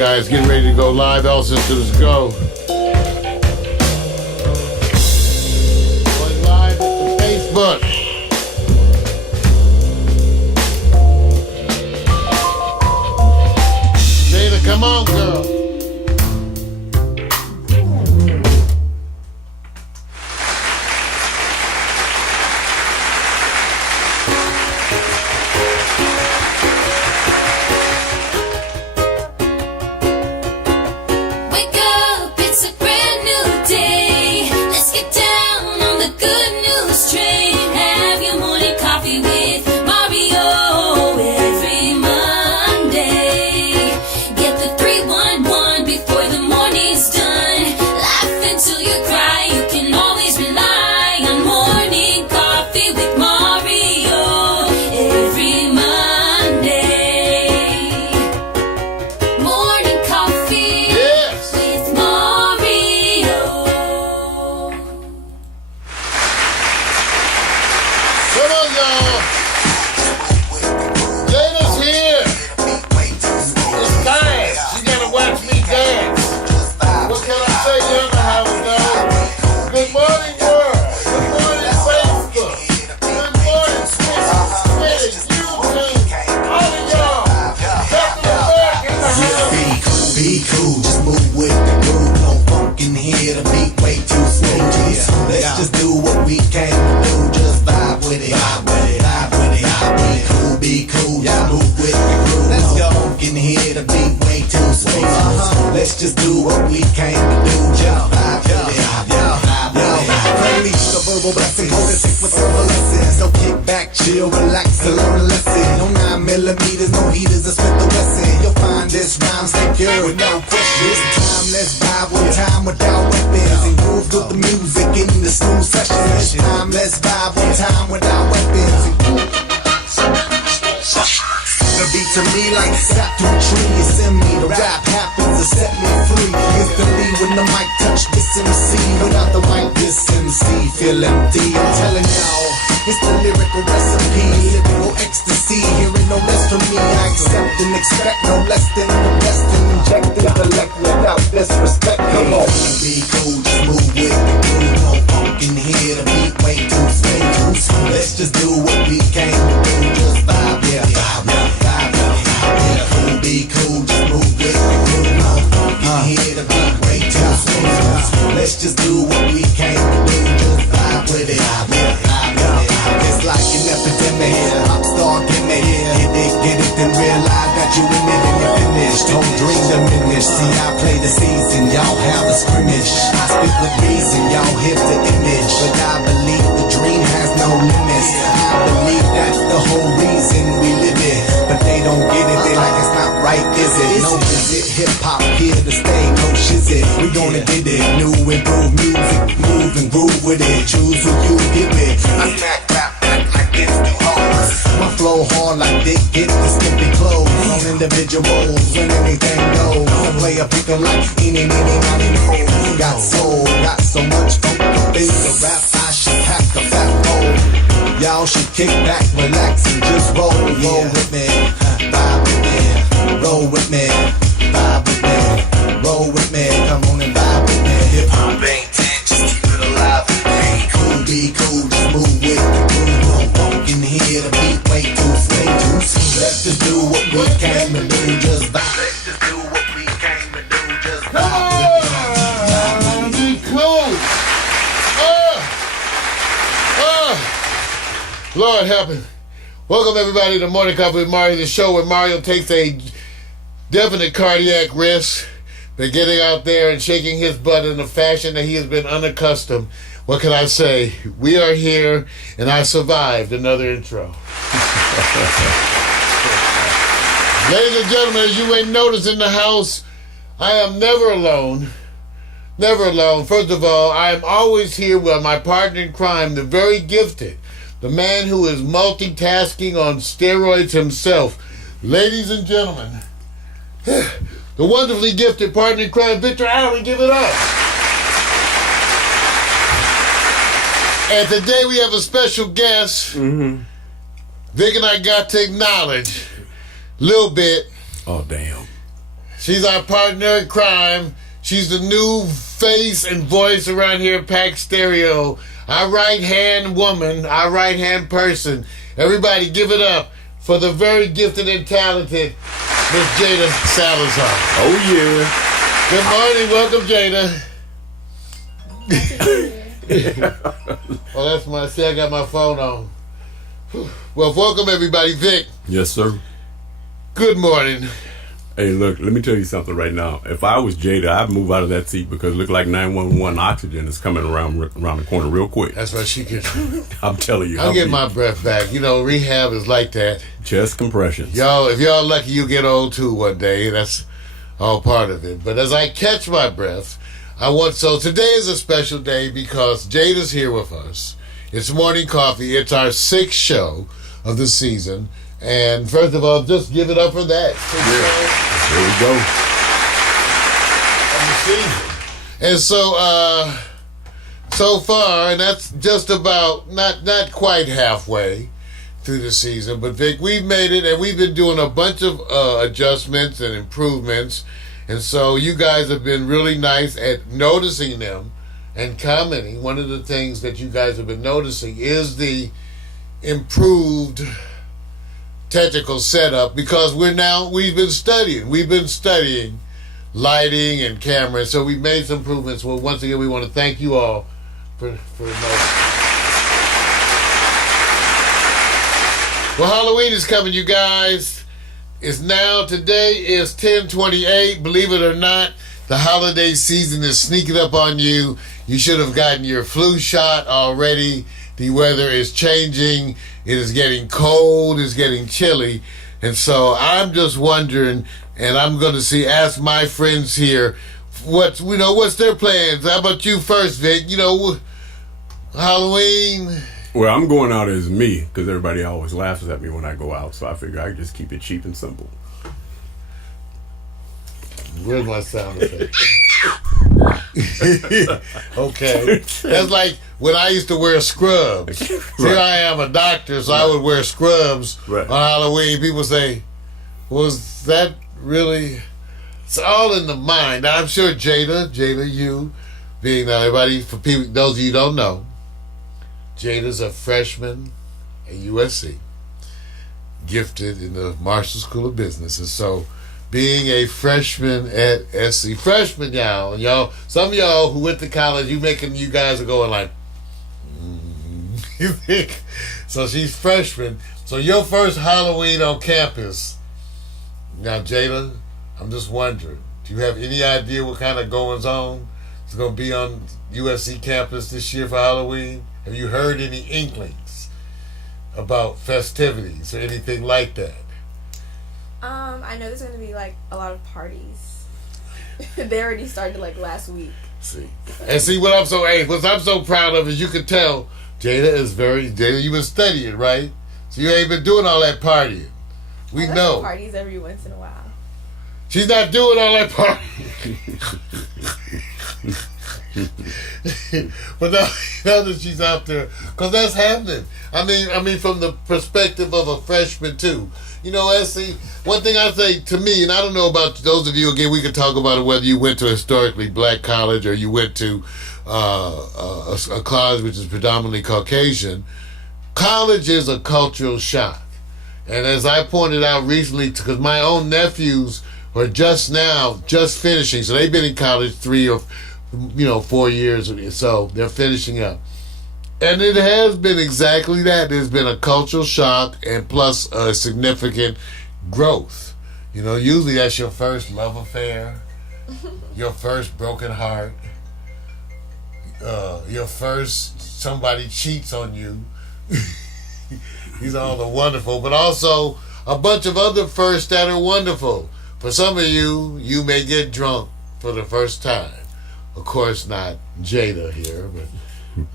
Guys, get ready to go live. All systems go. Going live to Facebook. Jada, come on, girl. Lord help him. Welcome everybody to Morning Coffee with Mario, the show where Mario takes a definite cardiac risk by getting out there and shaking his butt in a fashion that he has been unaccustomed. What can I say? We are here and I survived another intro. Ladies and gentlemen, as you ain't noticed in the house, I am never alone. Never alone. First of all, I am always here with my partner in crime, the very gifted, the man who is multitasking on steroids himself. Ladies and gentlemen, the wonderfully gifted partner in crime, Victor Allen, give it up. And today we have a special guest. Mm-hmm. Vic and I got to acknowledge a little bit. Oh, damn. She's our partner in crime. She's the new face and voice around here at Pack Stereo. Our right-hand woman, our right-hand person. Everybody give it up for the very gifted and talented Miss Jada Salazar. Oh, yeah. Good morning. Welcome, Jada. Oh, that's my... See, I got my phone on. Well, welcome, everybody. Vic. Yes, sir. Good morning. Hey, look, let me tell you something right now. If I was Jada, I'd move out of that seat because it looked like 911 oxygen is coming around the corner real quick. That's what she can. I'm telling you. I'll get my breath back. You know, rehab is like that. Chest compressions. Y'all, if y'all lucky, you get old too one day. That's all part of it. But as I catch my breath, so today is a special day because Jada's here with us. It's Morning Coffee. It's our 6th show of the season. And first of all, just give it up for that. There we go. And so, so far, and that's just about not quite halfway through the season. But Vic, we've made it, and we've been doing a bunch of adjustments and improvements. And so you guys have been really nice at noticing them and commenting. One of the things that you guys have been noticing is the improved technical setup because we've been studying lighting and camera, so we've made some improvements. Well, once again, we want to thank you all for noticing. Well, Halloween is coming, you guys. Today is 10/28. Believe it or not, the holiday season is sneaking up on you. You should have gotten your flu shot already. The weather is changing. It is getting cold. It's getting chilly. And so I'm just wondering, and I'm going to ask my friends here, what's their plans? How about you first, Vic? Halloween. Well, I'm going out as me because everybody always laughs at me when I go out. So I figure I just keep it cheap and simple. Where's my sound effect? Okay. That's like when I used to wear scrubs. Right. Here I am, a doctor, so I would wear scrubs on Halloween. People say, was that really... It's all in the mind. I'm sure Jada, you, being that everybody, for people, those of you who don't know, Jada's a freshman at USC, gifted in the Marshall School of Business. And so being a freshman at SC, y'all, some of y'all who went to college, you guys are going like, you think? So she's freshman. So your first Halloween on campus. Now, Jada, I'm just wondering, do you have any idea what kind of goings on is going to be on USC campus this year for Halloween? Have you heard any inklings about festivities or anything like that? I know there's going to be like a lot of parties. They already started like last week. What I'm so proud of is you can tell Jada, you've been studying, right? So you ain't been doing all that partying. We know. Parties every once in a while. She's not doing all that partying. But now that she's out there, because that's happening. I mean, from the perspective of a freshman too. SC, one thing I say to me, and I don't know about those of you, again, we can talk about it, whether you went to a historically black college or you went to a college which is predominantly Caucasian. College is a cultural shock. And as I pointed out recently, because my own nephews are just finishing, so they've been in college 3 or 4 years, so they're finishing up. And it has been exactly that. There's been a cultural shock and plus a significant growth. Usually that's your first love affair, your first broken heart, your first somebody cheats on you. These are all the wonderful, but also a bunch of other firsts that are wonderful. For some of you, you may get drunk for the first time. Of course, not Jada here, but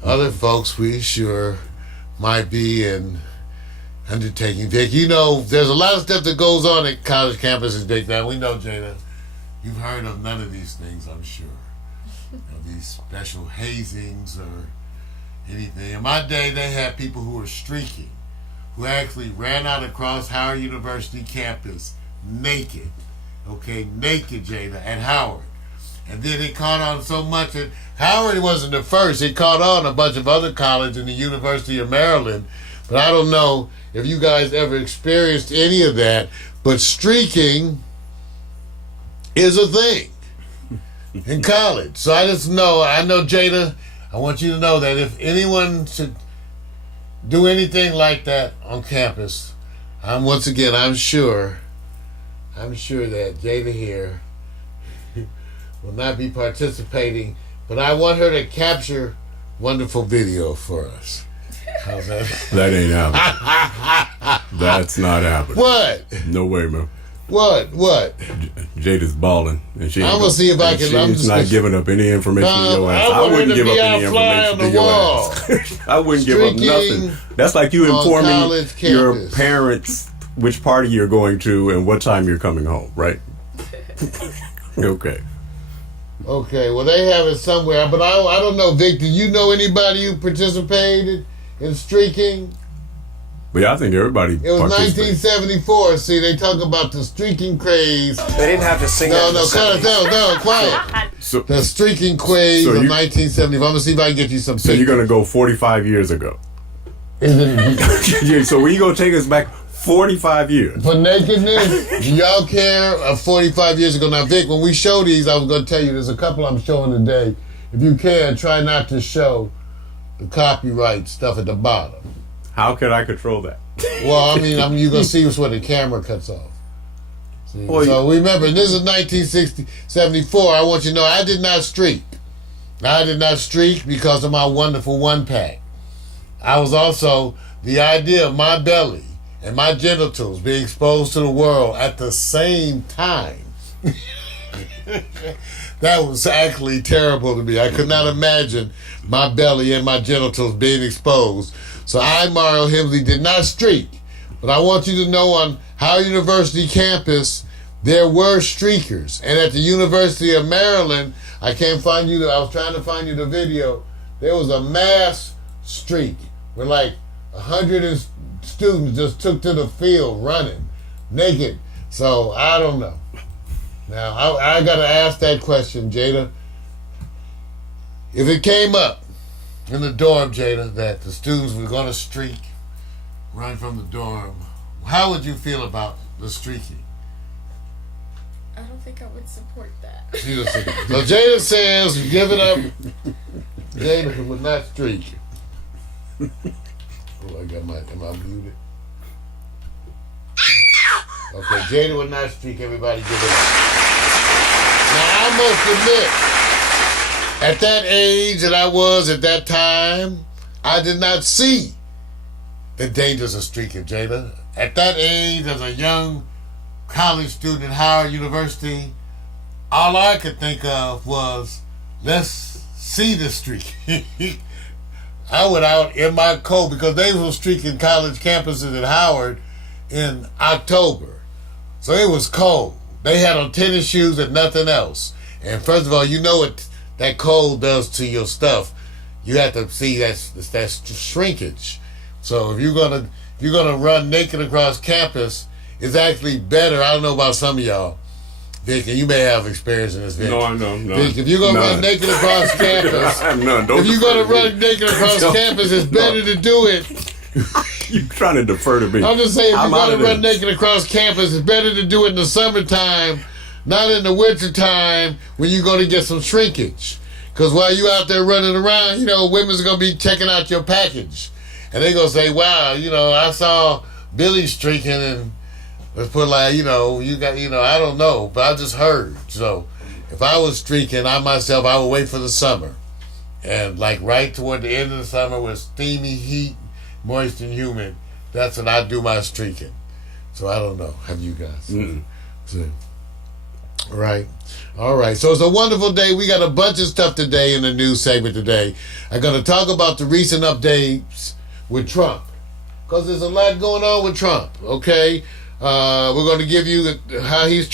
other folks we sure might be in undertaking. Vic, there's a lot of stuff that goes on at college campuses, Vic. Now, we know, Jada, you've heard of none of these things, I'm sure. These special hazings or anything. In my day, they had people who were streaking, who actually ran out across Howard University campus naked okay, naked, Jada, at Howard. And then it caught on so much that Howard wasn't the first. It caught on a bunch of other colleges in the University of Maryland. But I don't know if you guys ever experienced any of that. But streaking is a thing in college. So I know, Jada, I want you to know that if anyone should do anything like that on campus, I'm sure that Jada here will not be participating, but I want her to capture wonderful video for us. How's that? That ain't happening. That's not happening. What? No way, man. What? Jada's balling, and I'm gonna see if I can. She's not giving up any information to your ass. I wouldn't give up any information to your ass. I wouldn't give up nothing. That's like you informing your parents which party you're going to and what time you're coming home, right? Okay. Okay, well, they have it somewhere, but I don't know, Vic, do you know anybody who participated in streaking? But yeah, I think everybody It was 1974. See, they talk about the streaking craze. They didn't have to sing that. No, quiet. So, the streaking craze of 1974. I'm going to see if I can get you some pictures. So you're going to go 45 years ago. So when you going to take us back 45 years? For nakedness? Do y'all care of 45 years ago? Now, Vic, when we show these, I was going to tell you, there's a couple I'm showing today. If you can, try not to show the copyright stuff at the bottom. How could I control that? Well, I mean, you're going to see what's where the camera cuts off. See? Well, so remember, this is 1974. I want you to know I did not streak. I did not streak because of my wonderful one-pack. I was also, the idea of my belly and my genitals being exposed to the world at the same time. That was actually terrible to me. I could not imagine my belly and my genitals being exposed. So I, Mario Hemsley, did not streak. But I want you to know on Howard University campus, there were streakers. And at the University of Maryland, I was trying to find you the video. There was a mass streak where like 100 students just took to the field running naked. So I don't know. Now, I got to ask that question, Jada. If it came up in the dorm, Jada, that the students were going to streak, run from the dorm, how would you feel about the streaking? I don't think I would support that. So Jada says, give it up. Jada would not streak. Oh, am I muted? Okay, Jada would not streak. Everybody give it up. Now, I must admit, at that age that I was at that time, I did not see the dangers of streaking, Jada. At that age, as a young college student at Howard University, all I could think of was, let's see the streak. I went out in my coat because they were streaking college campuses at Howard in October. So it was cold. They had on tennis shoes and nothing else. And first of all, you know what that cold does to your stuff. You have to see that's shrinkage. So if you're gonna run naked across campus, it's actually better. I don't know about some of y'all, Vic, and you may have experience in this, Vic. No, I know. No, Vic, if you're gonna run naked across campus, if you're gonna run naked across campus, it's better to do it. You're trying to defer to me. I'm just saying, if you're gonna run naked across campus, it's better to do it in the summertime, not in the wintertime when you're gonna get some shrinkage. Because while you out there running around, women's gonna be checking out your package, and they gonna say, "Wow, I saw Billy streaking," and let's put you got, I don't know, but I just heard. So if I was streaking, I would wait for the summer. And like right toward the end of the summer with steamy heat, moist and humid, that's when I do my streaking. So I don't know. Have you guys? So, all right. So it's a wonderful day. We got a bunch of stuff today in the news segment today. I'm going to talk about the recent updates with Trump, because there's a lot going on with Trump, okay? We're going to give you how he's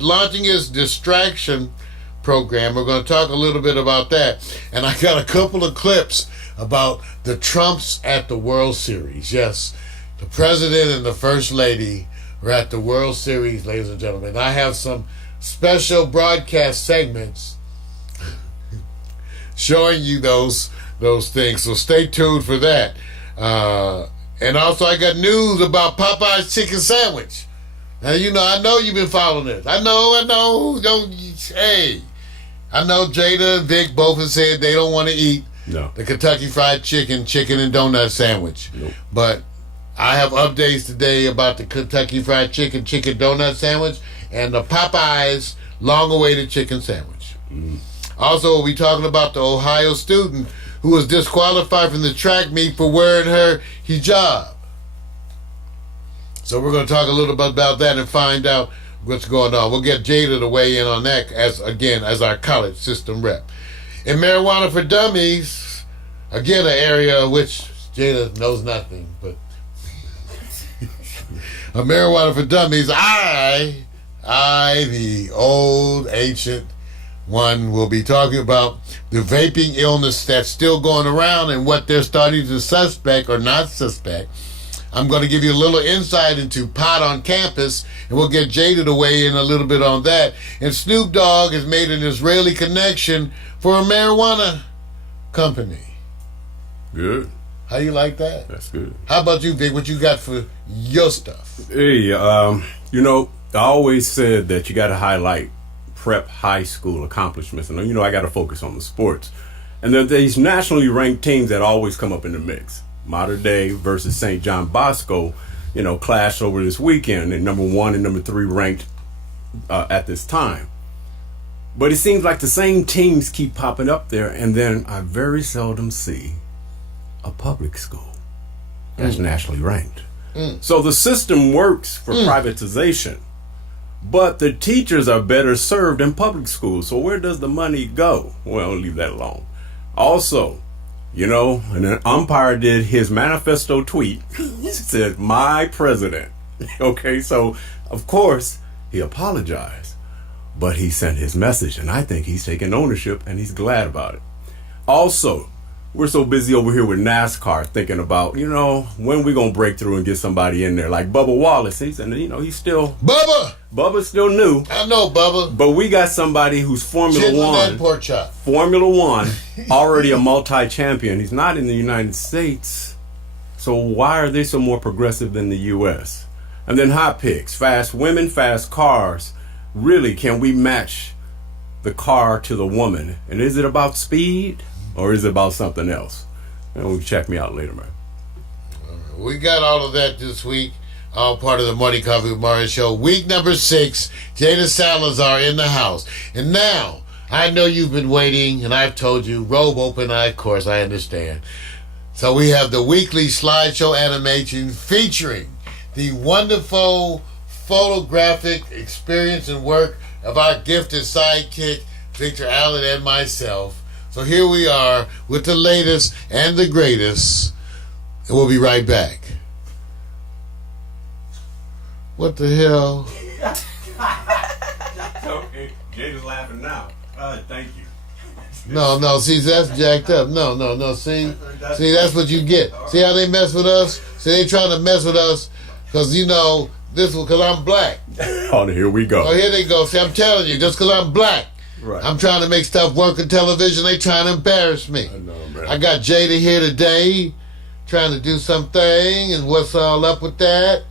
launching his distraction program. We're going to talk a little bit about that. And I got a couple of clips about the Trumps at the World Series. Yes, the president and the first lady We're at the World Series, ladies and gentlemen. I have some special broadcast segments showing you those things, so stay tuned for that. And also, I got news about Popeye's chicken sandwich. Now, I know you've been following this. I know. I know Jada and Vic both have said they don't want to eat the Kentucky Fried Chicken and donut sandwich. Nope. But I have updates today about the Kentucky Fried Chicken donut sandwich and the Popeyes long-awaited chicken sandwich. Mm. Also, we'll be talking about the Ohio student who was disqualified from the track meet for wearing her hijab. So we're going to talk a little bit about that and find out what's going on. We'll get Jada to weigh in on that as our college system rep. And Marijuana for Dummies, again, an area of which Jada knows nothing, but a Marijuana for Dummies, I, the old ancient one, will be talking about the vaping illness that's still going around and what they're starting to suspect or not suspect. I'm going to give you a little insight into pot on campus, and we'll get Jada to weigh in a little bit on that. And Snoop Dogg has made an Israeli connection for a marijuana company. Good. How you like that? That's good. How about you, Vic? What you got for your stuff? Hey, I always said that you got to highlight prep high school accomplishments. And, I got to focus on the sports. And there are these nationally ranked teams that always come up in the mix. Mater Dei versus St. John Bosco, clashed over this weekend. And number 1 and number 3 ranked at this time. But it seems like the same teams keep popping up there. And then I very seldom see a public school that's nationally ranked. So the system works for privatization, but the teachers are better served in public schools. So where does the money go? Well, leave that alone. Also, and an umpire did his manifesto tweet. He said, "My president." Okay, so of course he apologized, but he sent his message, and I think he's taking ownership and he's glad about it. Also, we're so busy over here with NASCAR thinking about, when we going to break through and get somebody in there. Like Bubba Wallace, he's still... Bubba's still new. I know Bubba. But we got somebody who's Formula One, already a multi-champion. He's not in the United States. So why are they so more progressive than the U.S.? And then hot picks, fast women, fast cars. Really, can we match the car to the woman? And is it about speed? Or is it about something else? And check me out later, man. We got all of that this week. All part of the Morning Coffee with Mario show. Week number 6. Jada Salazar in the house. And now, I know you've been waiting, and I've told you, robe open eye, of course, I understand. So we have the weekly slideshow animation featuring the wonderful photographic experience and work of our gifted sidekick, Victor Allen, and myself. So here we are with the latest and the greatest, and we'll be right back. What the hell? Okay, Jada's laughing now. Thank you. No, see, that's jacked up. No, see, that's what you get. See how they mess with us? See, they trying to mess with us because, because I'm black. Oh, here we go. Oh, here they go. See, I'm telling you, just because I'm black. Right. I'm trying to make stuff work on television. They trying to embarrass me. I know, man. I got Jada here today trying to do something, and what's all up with that?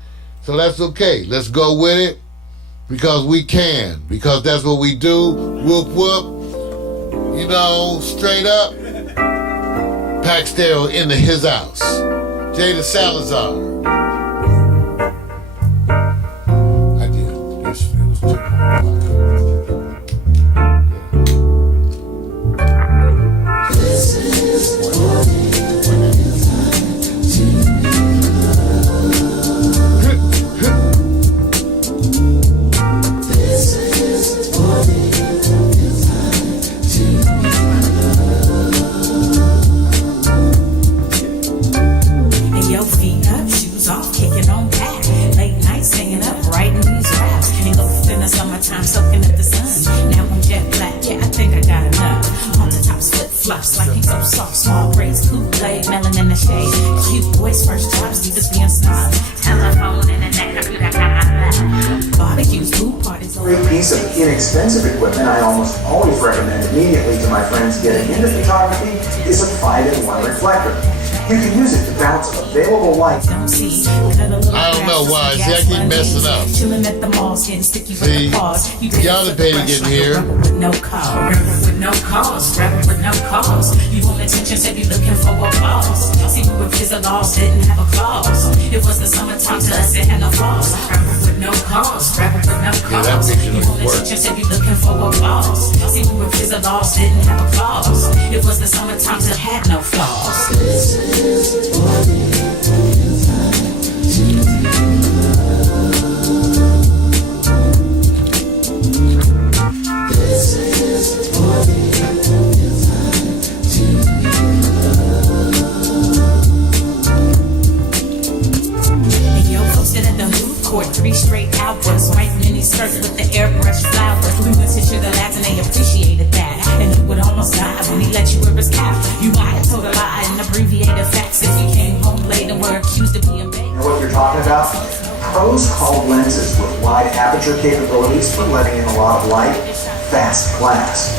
So that's okay. Let's go with it because we can. Because that's what we do. Whoop, whoop. Straight up. Paxdale into his house. Jada Salazar. I did. It was 2:00. Summertime soaking up the sun. Now I'm jet black, yeah, I think I got enough. On the top, flip flops like he's so soft. Small braids, Kool-Aid, melon in the shade. Cute boys, first jobs, leave us being snob. Telephone, internet, computer, piece of inexpensive equipment I almost always recommend immediately to my friends getting into photography is a 5-in-1 reflector. You can use it to bounce available light. I don't know why. See, I keep messing up. See, y'all done paid to get in here. No cause, with no cause, rapping with no cause. You want attention, said you looking for applause. See, we were kids, the laws didn't have a clause. It was the summertime to us, it had no flaws. Rapping with no cause, rapping with no cause. You want attention, said you looking for applause. See, we were kids, the laws didn't have a clause. It was the summertime to had no flaws. At the food court 3 straight hours, white mini skirt with the airbrush flowers. We went to Sugar Labs and they appreciated that, and he would almost die when he let you wear his cap. You might have told a lie and abbreviated facts if you came home late and were accused of being bait. You know what you're talking about? Pros call lenses with wide aperture capabilities for letting in a lot of light fast glass.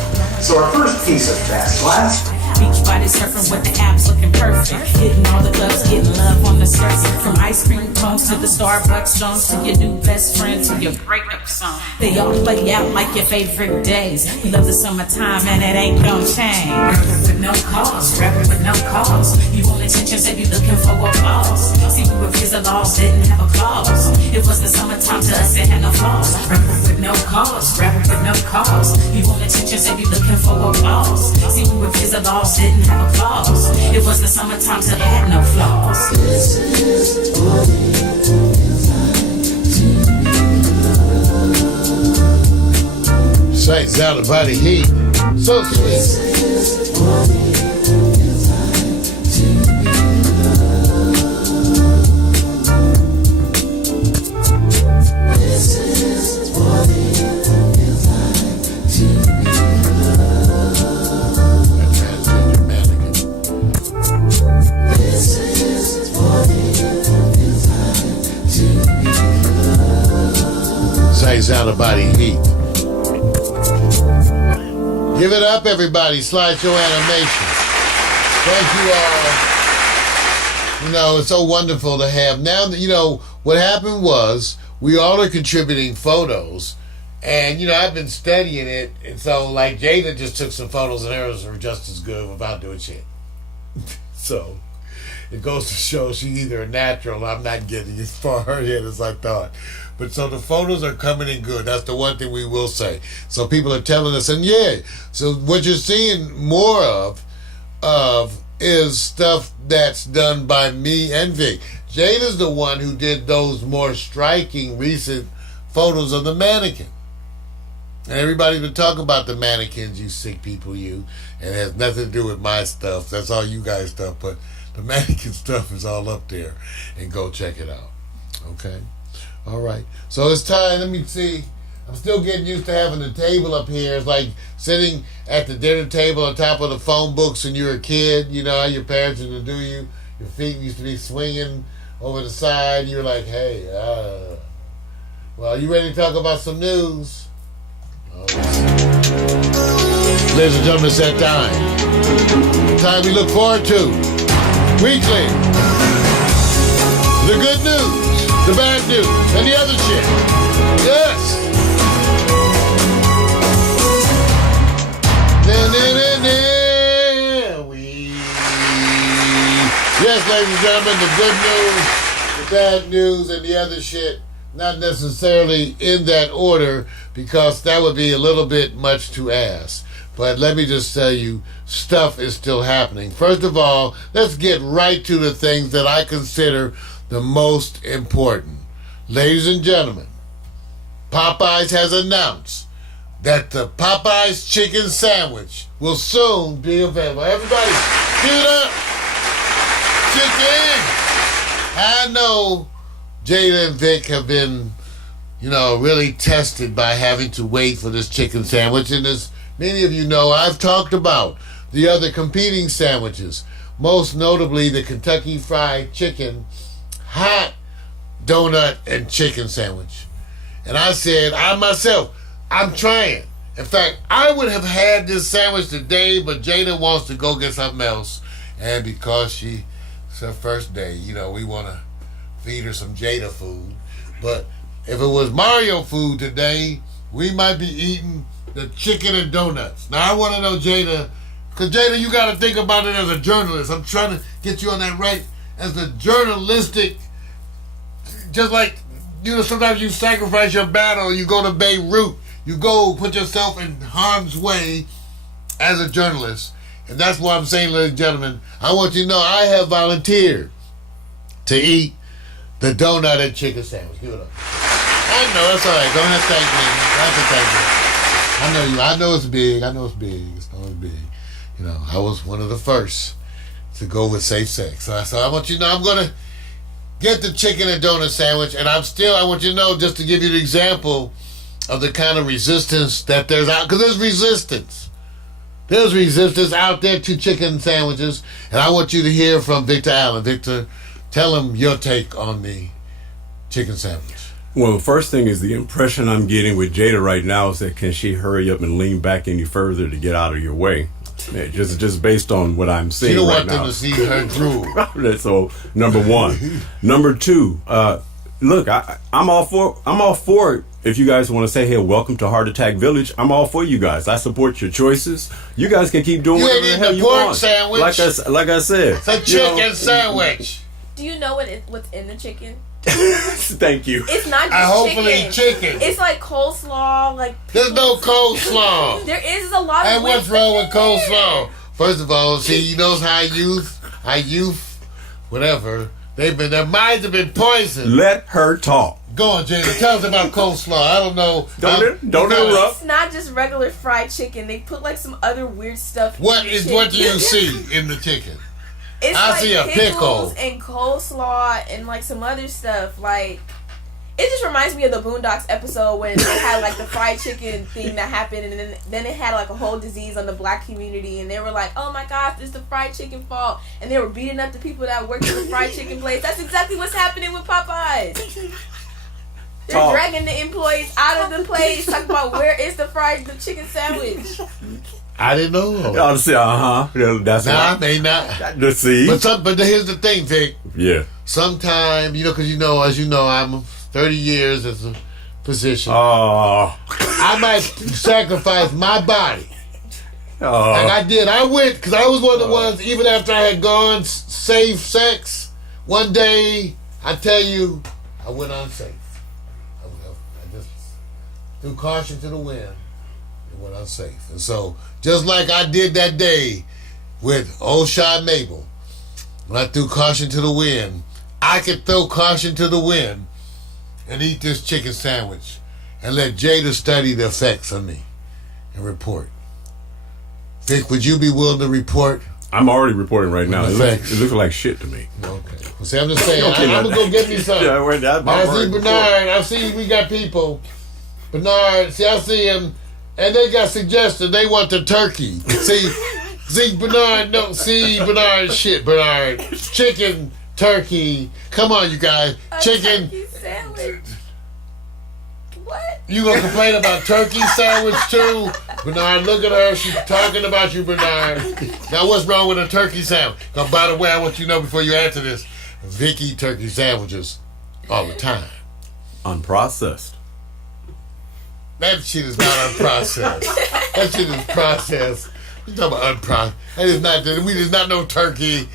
So our first piece of fast glass, beach body surfing with the abs looking perfect. Hitting all the clubs, getting love on the surface. From ice cream cones to the Starbucks songs to your new best friend to your breakup song. They all play out like your favorite days. We love the summertime and it ain't gon' change. Rapping with no cause, rapping with no cause. You want attention, said you looking for applause. See, we were kids, the laws didn't have a clause. It was the summertime to us, it had no flaws. Rapping with no cause, rapping with no cause. You want attention, said you looking for applause. See, we were kids, the laws didn't have a clause. It was the summertime till it had no flaws. Sights out of body heat. So sweet. Sights out of body heat. Give it up, everybody. Slideshow animation. Thank you all. You know, it's so wonderful to have. Now that, you know, what happened was we all are contributing photos. And, you know, I've been studying it. And so, like, Jada just took some photos and hers were just as good without doing shit. So, it goes to show she's either a natural or I'm not getting as far ahead as I thought. But so the photos are coming in good. That's the one thing we will say. So people are telling us, and yeah, so what you're seeing more of is stuff that's done by me and Vic. Jada's the one who did those more striking recent photos of the mannequin. And everybody's been talking about the mannequins, you sick people, you. And it has nothing to do with my stuff. That's all you guys' stuff. But the mannequin stuff is all up there. And go check it out. Okay? All right. So it's time. Let me see. I'm still getting used to having the table up here. It's like sitting at the dinner table on top of the phone books when you were a kid. You know how your parents used to do you. Your feet used to be swinging over the side. You were like, hey, well, you ready to talk about some news? Ladies and gentlemen, it's that time. Time we look forward to. Weekly. The good news. The bad news, and the other shit. Yes. Yes, ladies and gentlemen, the good news, the bad news, and the other shit. Not necessarily in that order, because that would be a little bit much to ask. But let me just tell you, stuff is still happening. First of all, let's get right to the things that I consider the most important. Ladies and gentlemen, Popeyes has announced that the Popeyes chicken sandwich will soon be available. Everybody, give it up. Chicken. I know Jada and Vic have been, you know, really tested by having to wait for this chicken sandwich. And as many of you know, I've talked about the other competing sandwiches, most notably the Kentucky Fried Chicken hot donut and chicken sandwich. And I said, I myself, I'm trying. In fact, I would have had this sandwich today, but Jada wants to go get something else. And because it's her first day, you know, we want to feed her some Jada food. But if it was Mario food today, we might be eating the chicken and donuts. Now, I want to know, Jada, because Jada, you got to think about it as a journalist. I'm trying to get you on that right as a journalistic, just like, you know, sometimes you sacrifice your battle, you go to Beirut, you go put yourself in harm's way as a journalist. And that's why I'm saying, ladies and gentlemen, I want you to know I have volunteered to eat the donut and chicken sandwich. Give it up. I know, that's all right. Don't have to thank me. Don't have to thank me. I know it's big. It's big. You know, I was one of the first to go with safe sex. So I want you to know I'm going to get the chicken and donut sandwich, and I want you to know, just to give you the example of the kind of resistance that there's out, because there's resistance. There's resistance out there to chicken sandwiches, and I want you to hear from Victor Allen. Victor, tell him your take on the chicken sandwich. Well, the first thing is the impression I'm getting with Jada right now is that can she hurry up and lean back any further to get out of your way? Yeah, just based on what I'm seeing right now. You don't want them to see her drool. So, number one. Number two, look, I'm all for it. If you guys want to say, hey, welcome to Heart Attack Village, I'm all for you guys. I support your choices. You guys can keep doing whatever the hell you want. Sandwich. Like I said. It's a chicken sandwich. Do you know what's in the chicken? Thank you. It's not just chicken. It's like coleslaw, like there's no coleslaw. There is a lot of. And what's wrong with coleslaw? First of all, see, you know how youth, whatever, their minds have been poisoned. Let her talk. Go on, Jada. Tell us about coleslaw. I don't know. Don't interrupt. It's not just regular fried chicken. They put like some other weird stuff. What do you see in the chicken? It's I see a pickle and coleslaw and like some other stuff. Like, it just reminds me of the Boondocks episode when they had like the fried chicken thing that happened, and then it had like a whole disease on the black community, and they were like, "Oh my gosh, it's the fried chicken fault," and they were beating up the people that worked in the fried chicken place. That's exactly what's happening with Popeyes. They're dragging the employees out of the place, talking about where is the chicken sandwich. I didn't know. Y'all say, that's I may not. Let's see. But here's the thing, Vic. Yeah. Sometime, because as you know, I'm 30 years as a physician. Oh. I might sacrifice my body. Oh. And I did. I went, because I was one of the ones, even after I had gone safe sex, one day, I tell you, I went unsafe. I just threw caution to the wind and went unsafe. And so, just like I did that day with old Shy Mabel, when I threw caution to the wind, I could throw caution to the wind and eat this chicken sandwich and let Jada study the effects on me and report. Vic, would you be willing to report? I'm already reporting right now. It looks like shit to me. Okay. Well, see, I'm just saying, I'm going to go get me something. I see Bernard. I see we got people. Bernard, see, I see him. And they got suggested they want the turkey. See, Bernard, no, see, Bernard, shit, Bernard. Chicken, turkey. Come on, you guys. Chicken. Turkey sandwich. What? You gonna complain about turkey sandwich too? Bernard, look at her. She's talking about you, Bernard. Now, what's wrong with a turkey sandwich? Because, by the way, I want you to know before you answer this, Vicky turkey sandwiches all the time. Unprocessed. That shit is not unprocessed. That shit is processed. You talking about unprocessed? That is not. We did not know turkey.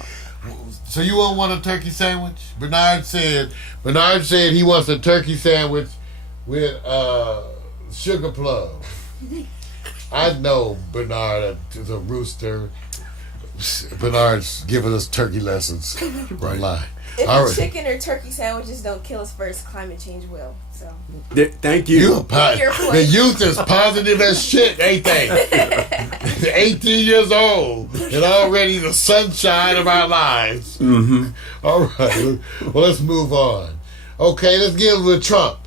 So you won't want a turkey sandwich? Bernard said he wants a turkey sandwich with sugar plum. I know Bernard is a rooster. Bernard's giving us turkey lessons online. If the chicken or turkey sandwiches don't kill us first, climate change will. So. Thank you. The youth is positive as shit, ain't they? 18 years old and already the sunshine of our lives. Mm-hmm. All right. Well, let's move on. Okay, let's get with Trump.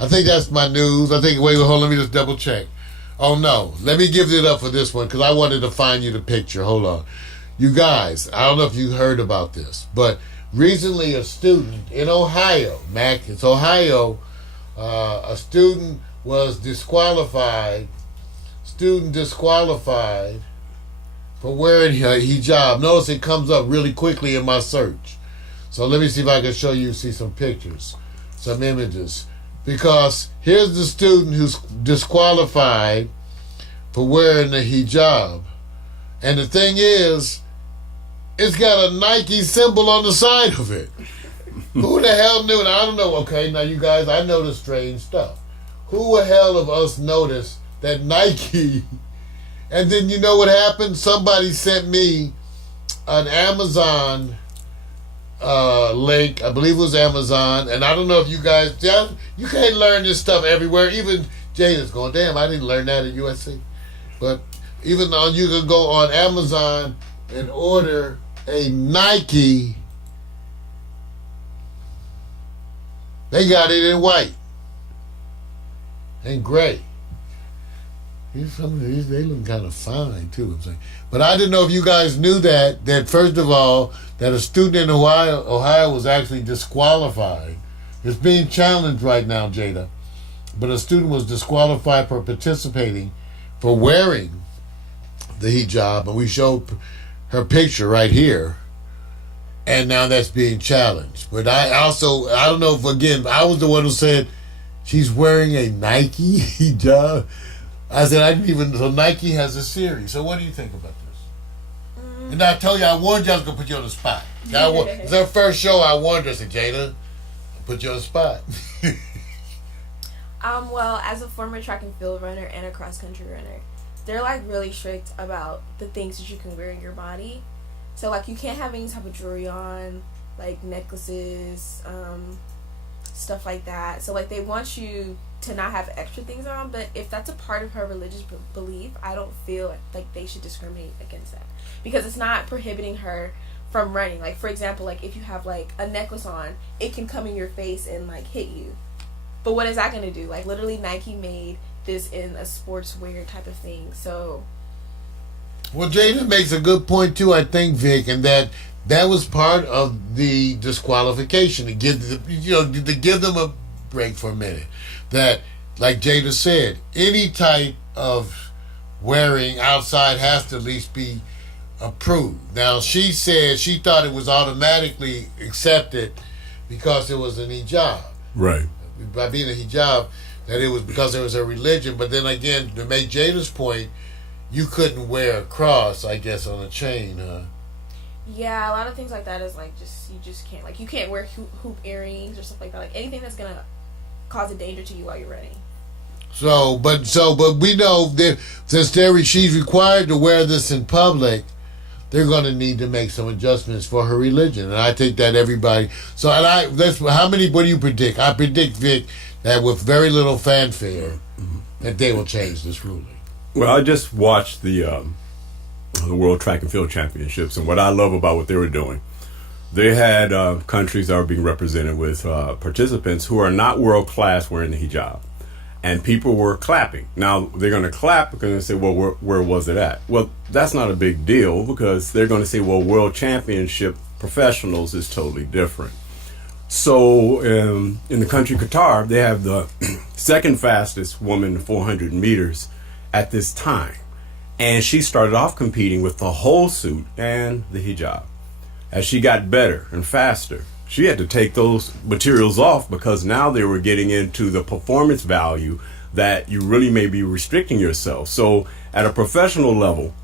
I think that's my news. Wait, hold on, let me just double check. Oh, no. Let me give it up for this one because I wanted to find you the picture. Hold on. You guys, I don't know if you heard about this, but recently a student in Ohio, Mac, it's Ohio, a student was disqualified, student disqualified for wearing a hijab. Notice it comes up really quickly in my search. So let me see if I can show you, see some pictures, some images. Because here's the student who's disqualified for wearing the hijab. And the thing is, it's got a Nike symbol on the side of it. Who the hell knew? Now, I don't know. Okay, now you guys, I know the strange stuff. Who the hell of us noticed that Nike? And then you know what happened? Somebody sent me an Amazon link. I believe it was Amazon. And I don't know if you guys, you can't learn this stuff everywhere. Even Jada's going, damn, I didn't learn that at USC. But even though you can go on Amazon and order a Nike, they got it in white and gray. Some of these, they look kind of fine too. I'm saying, but I didn't know if you guys knew that first of all, that a student in Ohio was actually disqualified. It's being challenged right now, Jada, but a student was disqualified for participating, for wearing the hijab, and we showed her picture right here, and now that's being challenged. But I don't know if, again, I was the one who said she's wearing a Nike hijab. I said, I didn't even, so Nike has a series. So what do you think about this? And I told you, I warned you I was going to put you on the spot. It's our first show, I warned her, I said, Jada, I'll put you on the spot. Well, as a former track and field runner and a cross-country runner, they're, like, really strict about the things that you can wear in your body. So, like, you can't have any type of jewelry on, like necklaces, stuff like that. So, like, they want you to not have extra things on, but if that's a part of her religious belief, I don't feel like they should discriminate against that, because it's not prohibiting her from running. Like, for example, like, if you have, like, a necklace on, it can come in your face and, like, hit you. But what is that going to do? Like, literally, Nike made this in a sportswear type of thing, so... Well, Jada makes a good point, too, I think, Vic, and that was part of the disqualification, to give them a break for a minute. That, like Jada said, any type of wearing outside has to at least be approved. Now, she said she thought it was automatically accepted because it was an hijab. Right. By being a hijab, that it was because it was a religion. But then again, to make Jada's point, you couldn't wear a cross, I guess, on a chain, huh? Yeah, a lot of things like that is like you just can't, like, you can't wear hoop earrings or stuff like that. Like, anything that's gonna cause a danger to you while you're running. But we know that since she's required to wear this in public, they're going to need to make some adjustments for her religion, and I think that everybody. So, how many? What do you predict? I predict, Vic, that with very little fanfare, that they will change this ruling. Well, I just watched the World Track and Field Championships, and what I love about what they were doing, they had countries that are being represented with participants who are not world class wearing the hijab, and people were clapping. Now they're going to clap because they say, "Well, where was it at?" Well, that's not a big deal, because they're going to say, "Well, World Championship professionals is totally different." So in the country Qatar, they have the second fastest woman in 400 meters at this time, and she started off competing with the whole suit and the hijab. As she got better and faster, she had to take those materials off, because now they were getting into the performance value that you really may be restricting yourself. So at a professional level,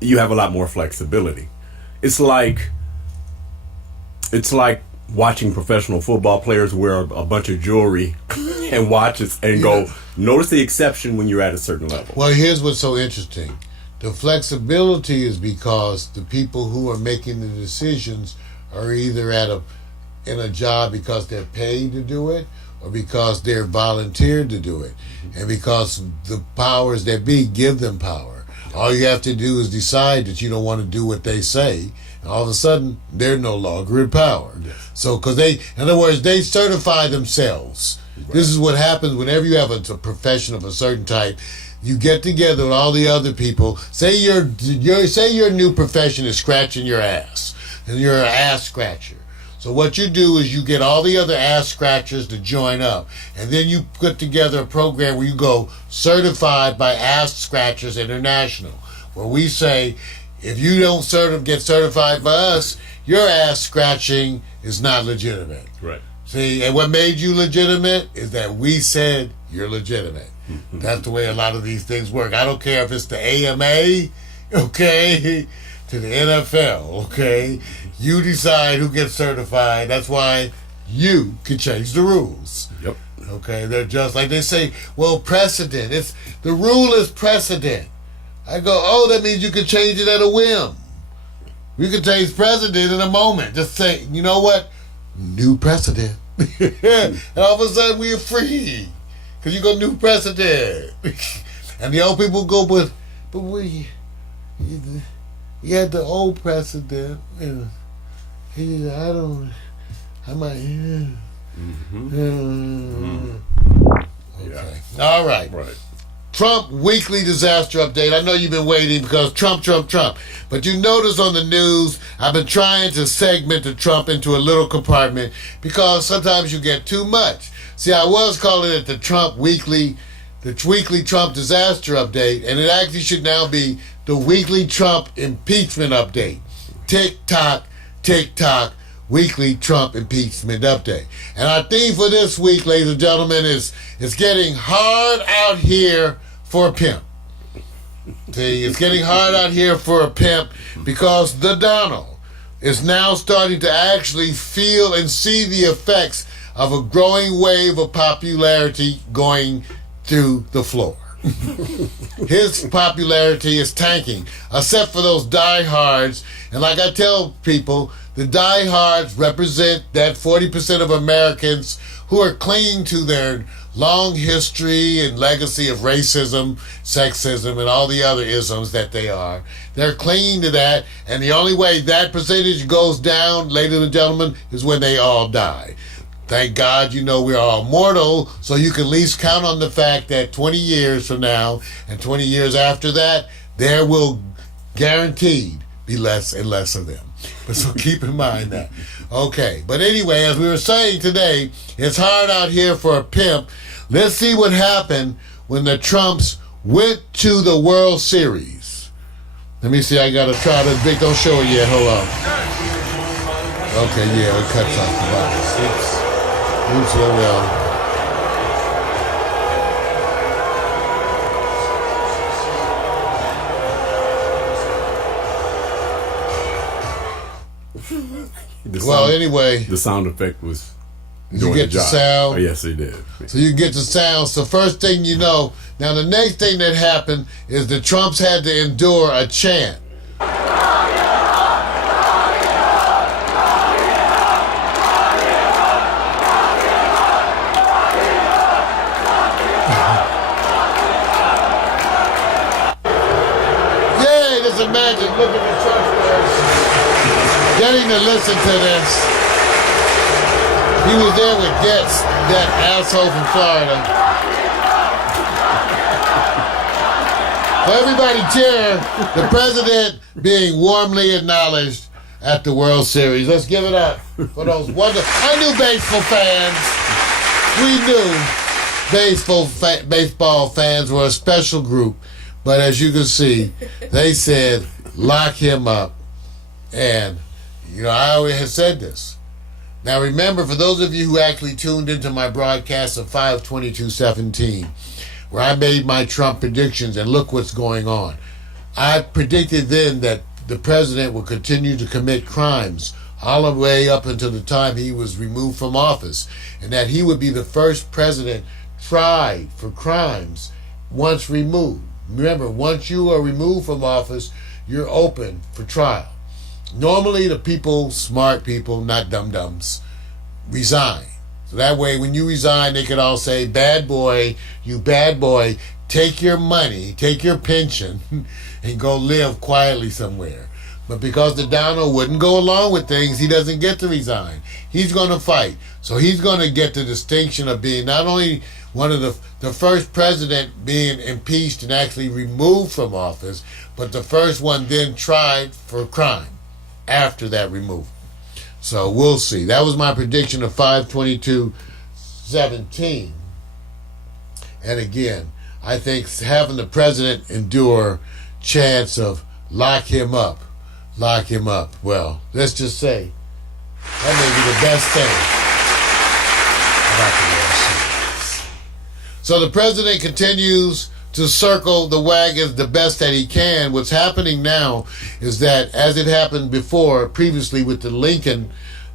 you have a lot more flexibility. It's like watching professional football players wear a bunch of jewelry and watches and go, notice the exception when you're at a certain level. Well, here's what's so interesting. The flexibility is because the people who are making the decisions are either in a job because they're paid to do it, or because they're volunteered to do it, and because the powers that be give them power. All you have to do is decide that you don't want to do what they say, and all of a sudden they're no longer in power. Yes. So, because in other words, they certify themselves. Right. This is what happens whenever you have a profession of a certain type. You get together with all the other people. Say your new profession is scratching your ass, and you're an ass scratcher. So So what you do is you get all the other ass scratchers to join up, and then you put together a program where you go certified by Ass Scratchers International, where we say, if you don't get certified by us, your ass scratching is not legitimate. Right. See, and what made you legitimate is that we said you're legitimate. That's the way a lot of these things work. I don't care if it's the AMA, okay, to the NFL, okay. You decide who gets certified. That's why you can change the rules. Yep. Okay, they're just like they say, well, precedent. The rule is precedent. I go, oh, that means you can change it at a whim. You can change precedent in a moment. Just say, you know what? New precedent. And all of a sudden we're free. Because you go new precedent. And the old people go, but we had the old precedent. And I might. Okay. All right. Right. Trump weekly disaster update. I know you've been waiting because Trump. But you notice on the news, I've been trying to segment the Trump into a little compartment because sometimes you get too much. See, I was calling it the weekly Trump disaster update, and it actually should now be the weekly Trump impeachment update. Tick tock, weekly Trump impeachment update. And our theme for this week, ladies and gentlemen, is it's getting hard out here for a pimp. See, it's getting hard out here for a pimp because the Donald is now starting to actually feel and see the effects of a growing wave of popularity going through the floor. His popularity is tanking, except for those diehards. And like I tell people, the diehards represent that 40% of Americans who are clinging to their long history and legacy of racism, sexism, and all the other isms that they are. They're clinging to that, and the only way that percentage goes down, ladies and gentlemen, is when they all die. Thank God, we're all mortal, so you can at least count on the fact that 20 years from now and 20 years after that, there will guaranteed be less and less of them. But so keep in mind that. Okay, but anyway, as we were saying today, it's hard out here for a pimp. Let's see what happened when the Trumps went to the World Series. Let me see, I gotta try this. Vic, don't show it yet, hold on. Okay, yeah, it cuts off the box. Oops, well. Anyway. The sound effect was you get the sound. Oh, yes, it did. So you get the sound. So first thing you know, now the next thing that happened is the Trumps had to endure a chant. Yay, just imagine, look at the Trump getting to listen to this. He was there with Getz, that asshole from Florida. So everybody cheer the president being warmly acknowledged at the World Series. Let's give it up for those wonderful. I knew baseball fans. We knew baseball fans were a special group, but as you can see, they said lock him up, and I always have said this. Now remember, for those of you who actually tuned into my broadcast of 5/22/17, where I made my Trump predictions, and look what's going on. I predicted then that the president would continue to commit crimes all the way up until the time he was removed from office, and that he would be the first president tried for crimes once removed. Remember, once you are removed from office, you're open for trial. Normally the people, smart people, not dum-dums, resign. So that way when you resign, they could all say, bad boy, you bad boy, take your money, take your pension, and go live quietly somewhere. But because the Donald wouldn't go along with things, he doesn't get to resign. He's going to fight. So he's going to get the distinction of being not only one of the first president being impeached and actually removed from office, but the first one then tried for crime after that removal. So we'll see. That was my prediction of 5/22/17. And again, I think having the president endure chance of lock him up. Well, let's just say that may be the best thing about the World Series. So the president continues to circle the wagons the best that he can. What's happening now is that, as it happened previously with the Lincoln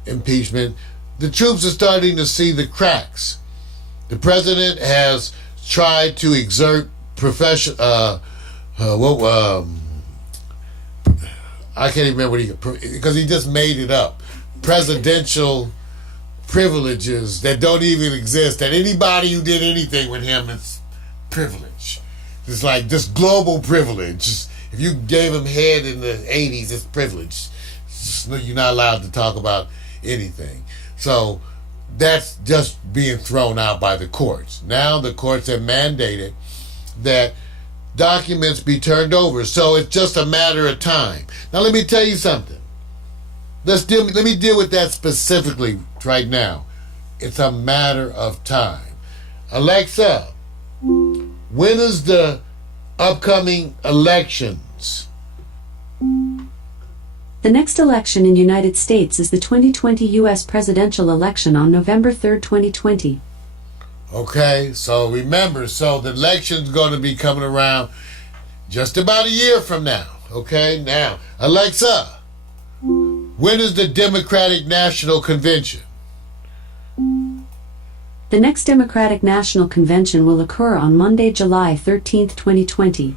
impeachment, the troops are starting to see the cracks. The president has tried to exert I can't even remember because he just made it up. Presidential privileges that don't even exist. That anybody who did anything with him is privilege. It's like just global privilege. If you gave him head in the 80s, it's privilege. You're not allowed to talk about anything. So that's just being thrown out by the courts. Now the courts have mandated that documents be turned over. So it's just a matter of time. Now let me tell you something. Let me deal with that specifically right now. It's a matter of time. Alexa, when is the upcoming elections? The next election in United States is the 2020 U.S. presidential election on November 3rd, 2020. Okay, so remember, the election's going to be coming around just about a year from now. Okay, now, Alexa, when is the Democratic National Convention? The next Democratic National Convention will occur on Monday, July 13th, 2020.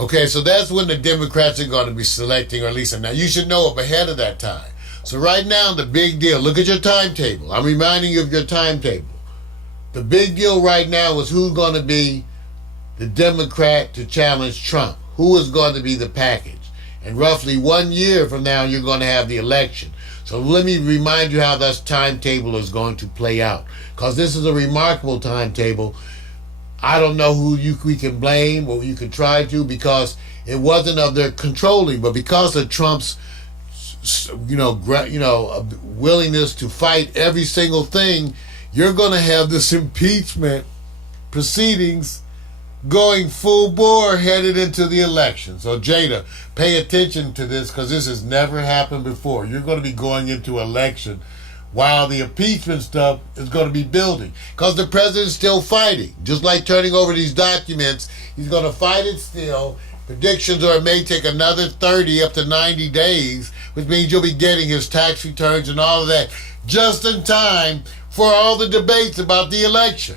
Okay, so that's when the Democrats are going to be selecting, or at least now you should know up ahead of that time. So right now, the big deal, look at your timetable. I'm reminding you of your timetable. The big deal right now is who's going to be the Democrat to challenge Trump. Who is going to be the package? And roughly 1 year from now, you're going to have the election. So let me remind you how that timetable is going to play out. Because this is a remarkable timetable. I don't know who we can blame or you can try to, because it wasn't of their controlling, but because of Trump's willingness to fight every single thing, you're going to have this impeachment proceedings going full bore headed into the election. So Jada, pay attention to this, because this has never happened before. You're going to be going into election while the impeachment stuff is going to be building, because the president's still fighting. Just like turning over these documents, he's going to fight it still. Predictions are it may take another 30 up to 90 days, which means you'll be getting his tax returns and all of that just in time for all the debates about the election.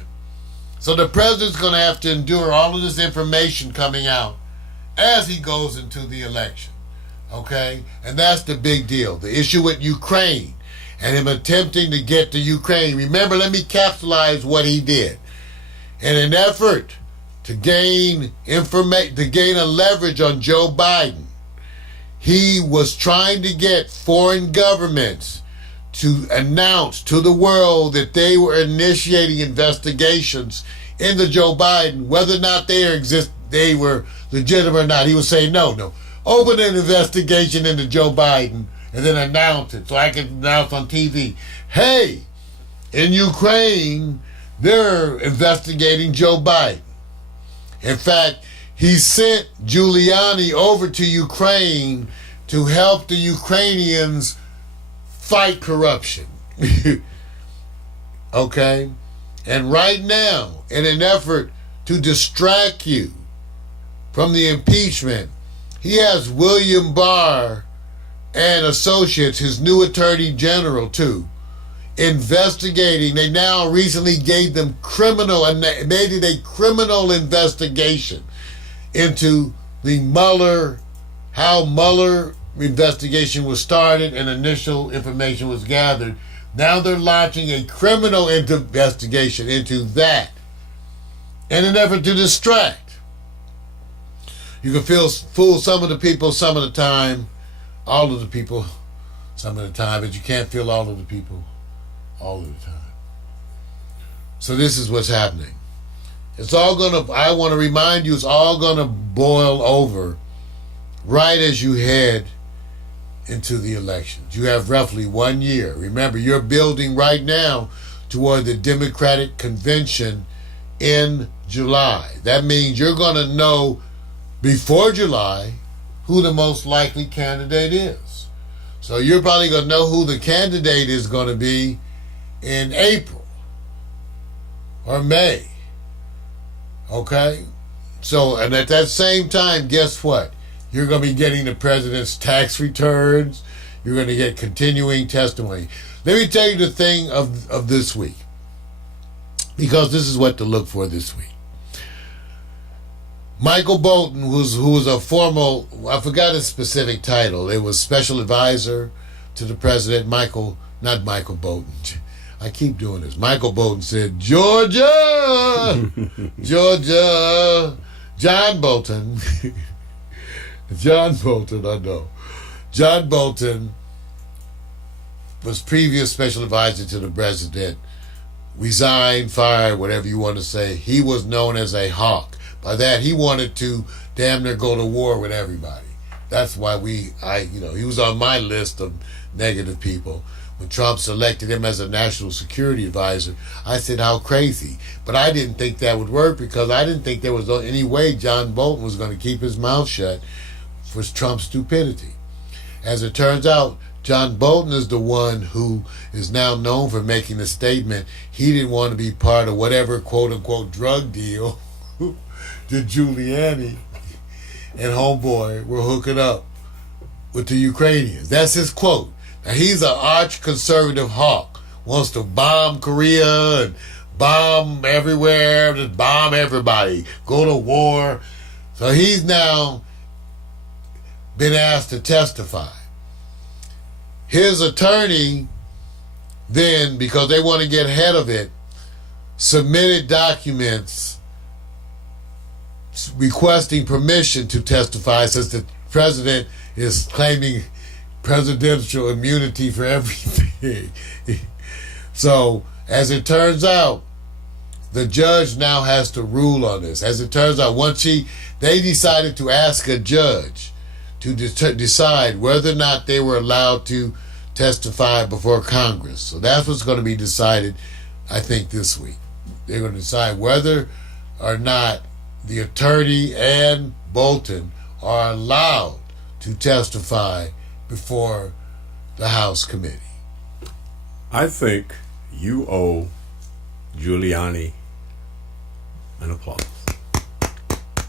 So the president's going to have to endure all of this information coming out as he goes into the election. Okay? And that's the big deal. The issue with Ukraine and him attempting to get to Ukraine. Remember, let me capsulize what he did. In an effort to gain a leverage on Joe Biden, he was trying to get foreign governments to announce to the world that they were initiating investigations into Joe Biden, whether or not they were legitimate or not. He was saying, no, open an investigation into Joe Biden and then announce it, so I can announce on TV, hey, in Ukraine, they're investigating Joe Biden. In fact, he sent Giuliani over to Ukraine to help the Ukrainians fight corruption. Okay? And right now, in an effort to distract you from the impeachment, he has William Barr and Associates, his new attorney general too, investigating. They now recently gave them made it a criminal investigation into the how Mueller investigation was started and initial information was gathered. Now they're launching a criminal investigation into that in an effort to distract. You can fool some of the people some of the time, all of the people some of the time, but you can't fool all of the people all of the time. So this is what's happening. I want to remind you, it's all going to boil over right as you head into the elections. You have roughly 1 year. Remember, you're building right now toward the Democratic convention in July. That means you're going to know before July who the most likely candidate is. So you're probably going to know who the candidate is going to be in April or May. Okay? So, and at that same time, guess what? You're going to be getting the president's tax returns. You're going to get continuing testimony. Let me tell you the thing of this week, because this is what to look for this week. Michael Bolton, who was a former, I forgot his specific title. It was special advisor to the president. Not Michael Bolton. I keep doing this. Michael Bolton said, Georgia, Georgia, John Bolton. John Bolton, I know. John Bolton was previous special advisor to the president. Resigned, fired, whatever you want to say. He was known as a hawk. By that, he wanted to damn near go to war with everybody. That's why he was on my list of negative people. When Trump selected him as a national security advisor, I said, how crazy. But I didn't think that would work because I didn't think there was any way John Bolton was going to keep his mouth shut for Trump's stupidity. As it turns out, John Bolton is the one who is now known for making the statement he didn't want to be part of whatever quote-unquote drug deal that Giuliani and Homeboy were hooking up with the Ukrainians. That's his quote. Now, he's an arch-conservative hawk, wants to bomb Korea and bomb everywhere, just bomb everybody, go to war. So he's now been asked to testify. His attorney then, because they want to get ahead of it, submitted documents requesting permission to testify since the president is claiming presidential immunity for everything. So, as it turns out, the judge now has to rule on this. As it turns out, they decided to ask a judge to decide whether or not they were allowed to testify before Congress. So that's what's going to be decided, I think, this week. They're going to decide whether or not the attorney and Bolton are allowed to testify before the House committee. I think you owe Giuliani an applause.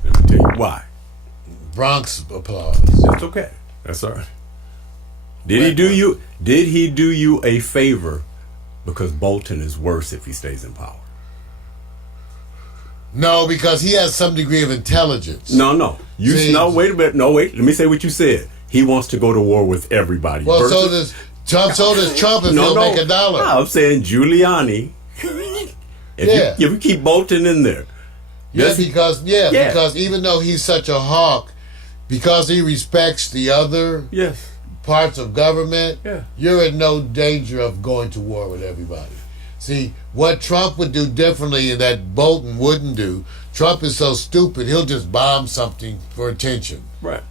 Let me tell you why. Bronx applause. That's okay. That's all right. Did he do you a favor because Bolton is worse if he stays in power? No, because he has some degree of intelligence. No. Wait a minute. No, wait. Let me say what you said. He wants to go to war with everybody. Well, so does Trump if he'll make $1. No, I'm saying Giuliani. If you keep Bolton in there. Because even though he's such a hawk, because he respects the other parts of government, you're in no danger of going to war with everybody. See, what Trump would do differently and that Bolton wouldn't do, Trump is so stupid, he'll just bomb something for attention. Right.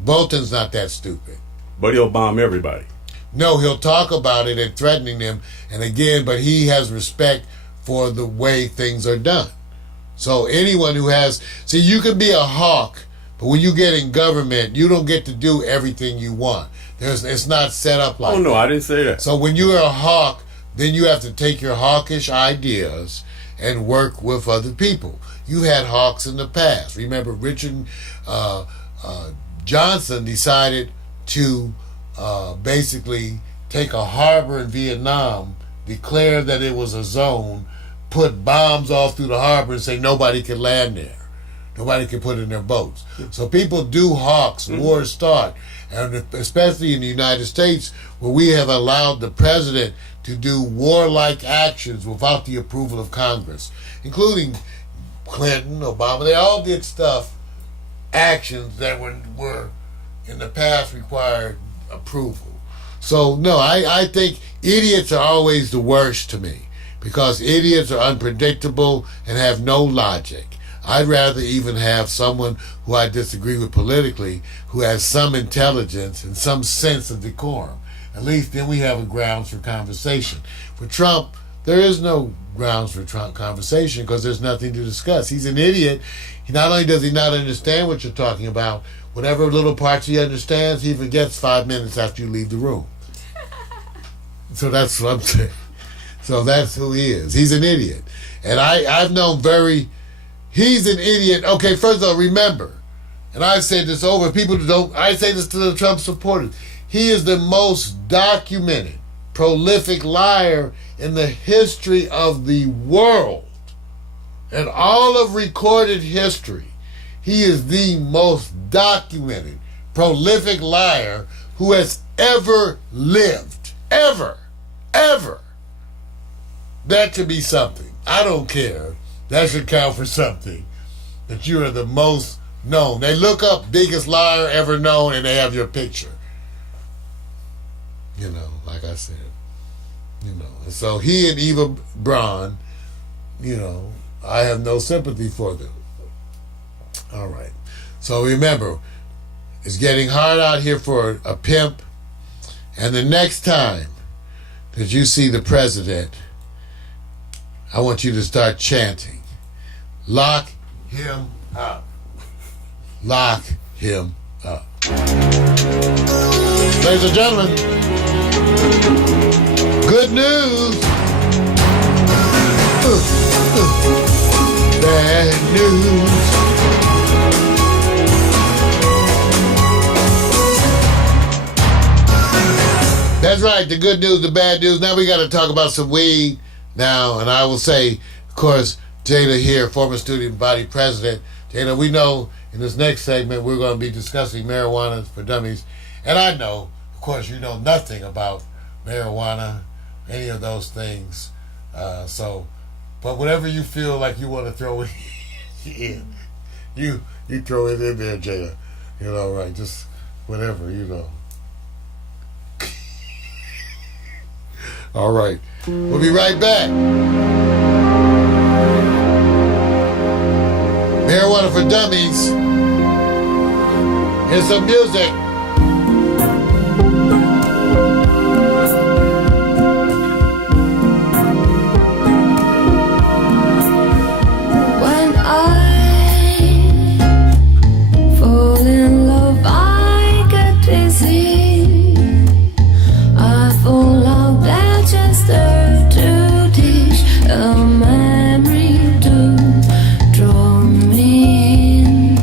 Bolton's not that stupid. But he'll bomb everybody. No, he'll talk about it and threatening them, and again, but he has respect for the way things are done. So anyone who you can be a hawk, but when you get in government, you don't get to do everything you want. It's not set up like that. Oh, no, I didn't say that. So when you're a hawk, then you have to take your hawkish ideas and work with other people. You had hawks in the past. Remember, Richard Johnson decided to basically take a harbor in Vietnam, declare that it was a zone, put bombs all through the harbor and say nobody can land there. Nobody can put in their boats. So people do hawks, wars start. And especially in the United States, where we have allowed the president to do warlike actions without the approval of Congress, including Clinton, Obama. They all did actions that were in the past required approval. So, no, I think idiots are always the worst to me because idiots are unpredictable and have no logic. I'd rather even have someone who I disagree with politically who has some intelligence and some sense of decorum. At least then we have a grounds for conversation. For Trump, there is no grounds for Trump conversation because there's nothing to discuss. He's an idiot. Not only does he not understand what you're talking about, whatever little parts he understands, he forgets 5 minutes after you leave the room. So that's what I'm saying. So that's who he is. He's an idiot. And I've known he's an idiot. Okay, first of all, remember, and I've said this over, I say this to the Trump supporters, he is the most documented, prolific liar in the history of the world. In all of recorded history, he is the most documented, prolific liar who has ever lived. Ever. Ever. That should be something. I don't care. That should count for something. That you are the most known. They look up biggest liar ever known and they have your picture. You know, like I said. You know, and so he and Eva Braun, you know, I have no sympathy for them. All right. So remember, it's getting hard out here for a pimp. And the next time that you see the president, I want you to start chanting, lock him up. Lock him up. Ladies and gentlemen, good news. Bad news. That's right, the good news, the bad news. Now we got to talk about some weed now, and I will say, of course, Jada here, former student body president. Jada, we know in this next segment we're going to be discussing marijuana for dummies. And I know, of course, you know nothing about marijuana, any of those things. But whatever you feel like you want to throw in, you throw it in there, Jada. You know, right? Just whatever, you know. All right. We'll be right back. Marijuana for Dummies. Here's some music. When I fall in love, I get dizzy. I fall out there just to teach a memory to draw me in.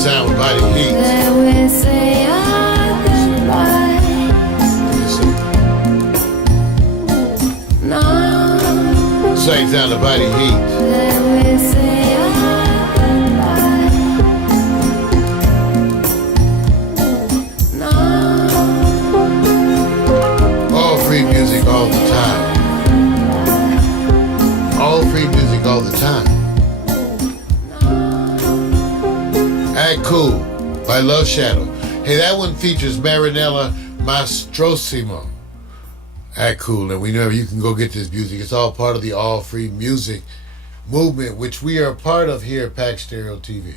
sound of Body Heat. That we say our goodbyes. No. Same sound of Body Heat. That we say our goodbyes. No. All free music all the time. All free music all the time. Act Cool by Love Shadow. Hey, that one features Marinella Mastrosimo. Act Cool, and we know you can go get this music. It's all part of the all free music movement, which we are a part of here at Pack Stereo TV.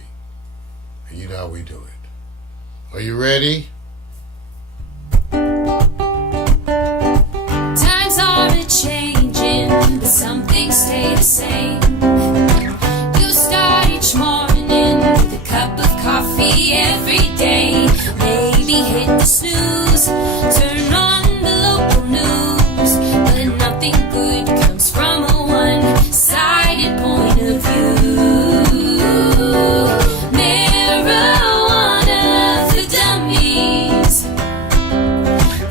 And you know how we do it. Are you ready? Times are a-changing, but some things stay the same. You start each morning with a cup of coffee every day. Maybe hit the snooze, turn on the local news, but nothing good comes from a one-sided point of view. Marijuana for dummies.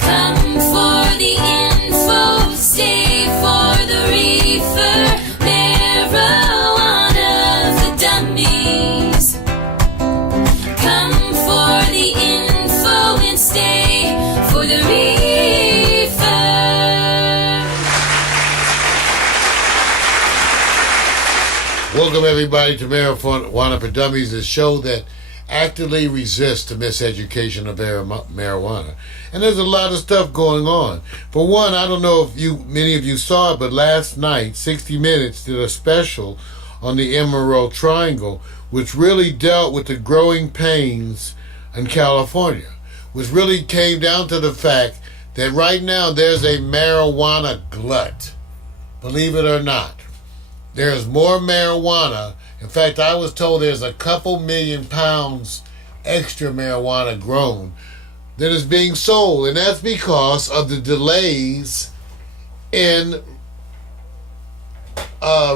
Come for the info, stay for the reefer. Marijuana for dummies. Come for the info and stay for the reefer. Welcome everybody to Marijuana for Dummies, the show that actively resists the miseducation of marijuana. And there's a lot of stuff going on. For one, I don't know if many of you saw it, but last night 60 Minutes did a special on the Emerald Triangle, which really dealt with the growing pains in California, which really came down to the fact that right now there's a marijuana glut. Believe it or not. There's more marijuana. In fact, I was told there's a couple million pounds extra marijuana grown that is being sold. And that's because of the delays in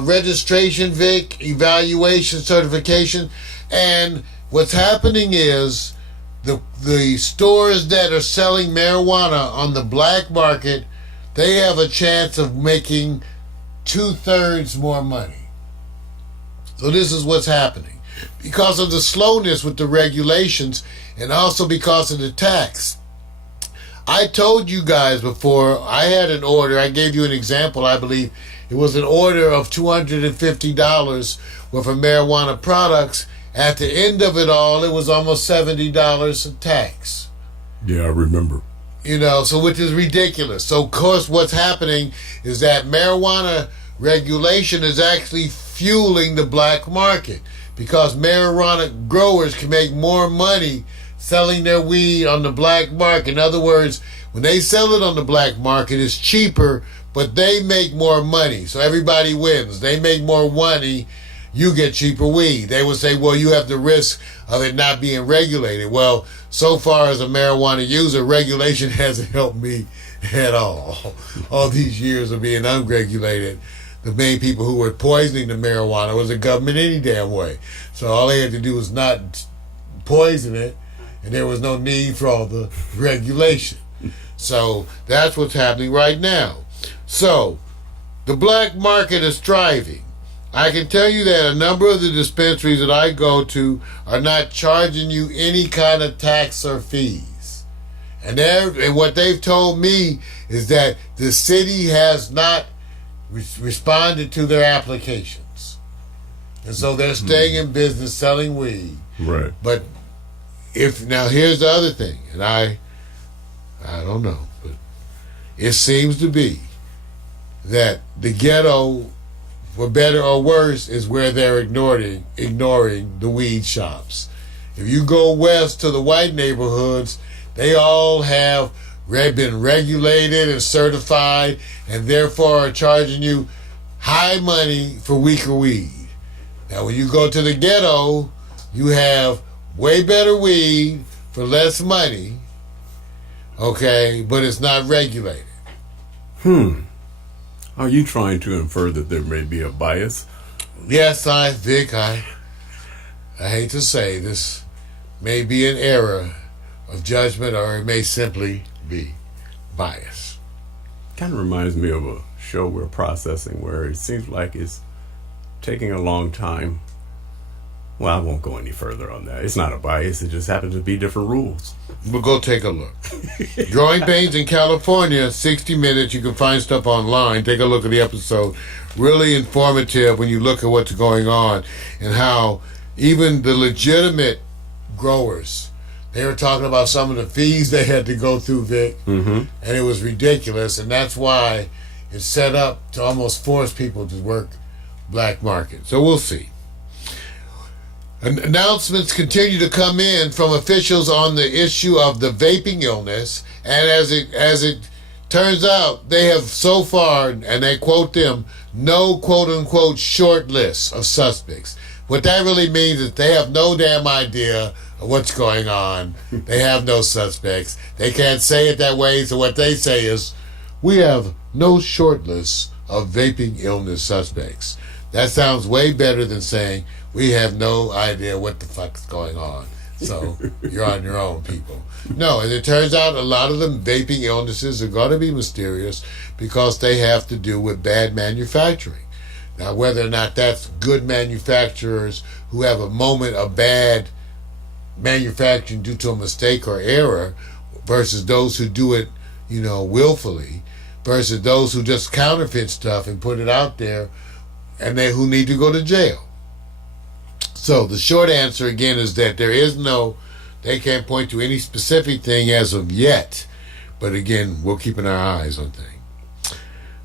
registration, Vic, evaluation, certification. And what's happening is the stores that are selling marijuana on the black market, they have a chance of making 2/3 more money. So this is what's happening. Because of the slowness with the regulations and also because of the tax. I told you guys before, I had an order, I gave you an example, I believe. It was an order of $250 worth of marijuana products. At the end of it all, it was almost $70 in tax. Yeah, I remember. You know, so which is ridiculous. So, of course, what's happening is that marijuana regulation is actually fueling the black market because marijuana growers can make more money selling their weed on the black market. In other words, when they sell it on the black market, it's cheaper, but they make more money. So everybody wins. They make more money. You get cheaper weed. They would say, well, you have the risk of it not being regulated. Well, so far as a marijuana user, regulation hasn't helped me at all. All these years of being unregulated, the main people who were poisoning the marijuana was the government any damn way. So all they had to do was not poison it, and there was no need for all the regulation. So that's what's happening right now. So the black market is thriving. I can tell you that a number of the dispensaries that I go to are not charging you any kind of tax or fees. And what they've told me is that the city has not responded to their applications. And so they're staying in business selling weed. Right. But now here's the other thing, and I don't know, but it seems to be that the ghetto, for better or worse, is where they're ignoring the weed shops. If you go west to the white neighborhoods, they all have been regulated and certified, and therefore are charging you high money for weaker weed. Now, when you go to the ghetto, you have way better weed for less money, okay, but it's not regulated. Are you trying to infer that there may be a bias? Yes, Vic, I hate to say this, may be an error of judgment, or it may simply be bias. Kind of reminds me of a show we're processing where it seems like it's taking a long time. Well, I won't go any further on that. It's not a bias. It just happens to be different rules. We'll go take a look. Growing Pains in California, 60 minutes. You can find stuff online. Take a look at the episode. Really informative when you look at what's going on and how even the legitimate growers, they were talking about some of the fees they had to go through, Vic, and it was ridiculous. And that's why it's set up to almost force people to work black market. So we'll see. Announcements continue to come in from officials on the issue of the vaping illness, and as it turns out, they have so far, and they quote them, no quote-unquote short list of suspects. What that really means is they have no damn idea of what's going on. They have no suspects. They can't say it that way, so what they say is, we have no short list of vaping illness suspects. That sounds way better than saying, we have no idea what the fuck's going on. So you're on your own, people. No, and it turns out a lot of the vaping illnesses are going to be mysterious because they have to do with bad manufacturing. Now, whether or not that's good manufacturers who have a moment of bad manufacturing due to a mistake or error versus those who do it, willfully, versus those who just counterfeit stuff and put it out there and who need to go to jail. So the short answer again is that they can't point to any specific thing as of yet. But again, we're keeping our eyes on things.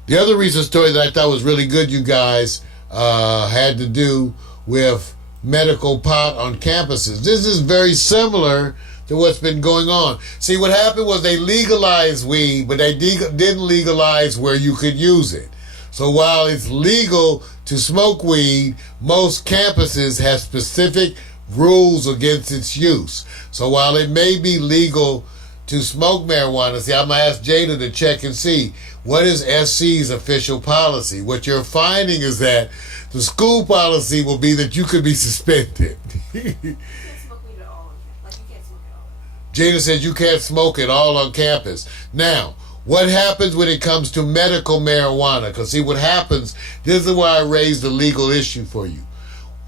The other recent story that I thought was really good, you guys, had to do with medical pot on campuses. This is very similar to what's been going on. See, what happened was they legalized weed, but they didn't legalize where you could use it. So while it's legal to smoke weed, most campuses have specific rules against its use. So while it may be legal to smoke marijuana, see, I'm going to ask Jada to check and see what is SC's official policy. What you're finding is that the school policy will be that you could be suspended. Jada says you can't smoke it all on campus. Now, what happens when it comes to medical marijuana? Because see what happens, this is why I raised the legal issue for you.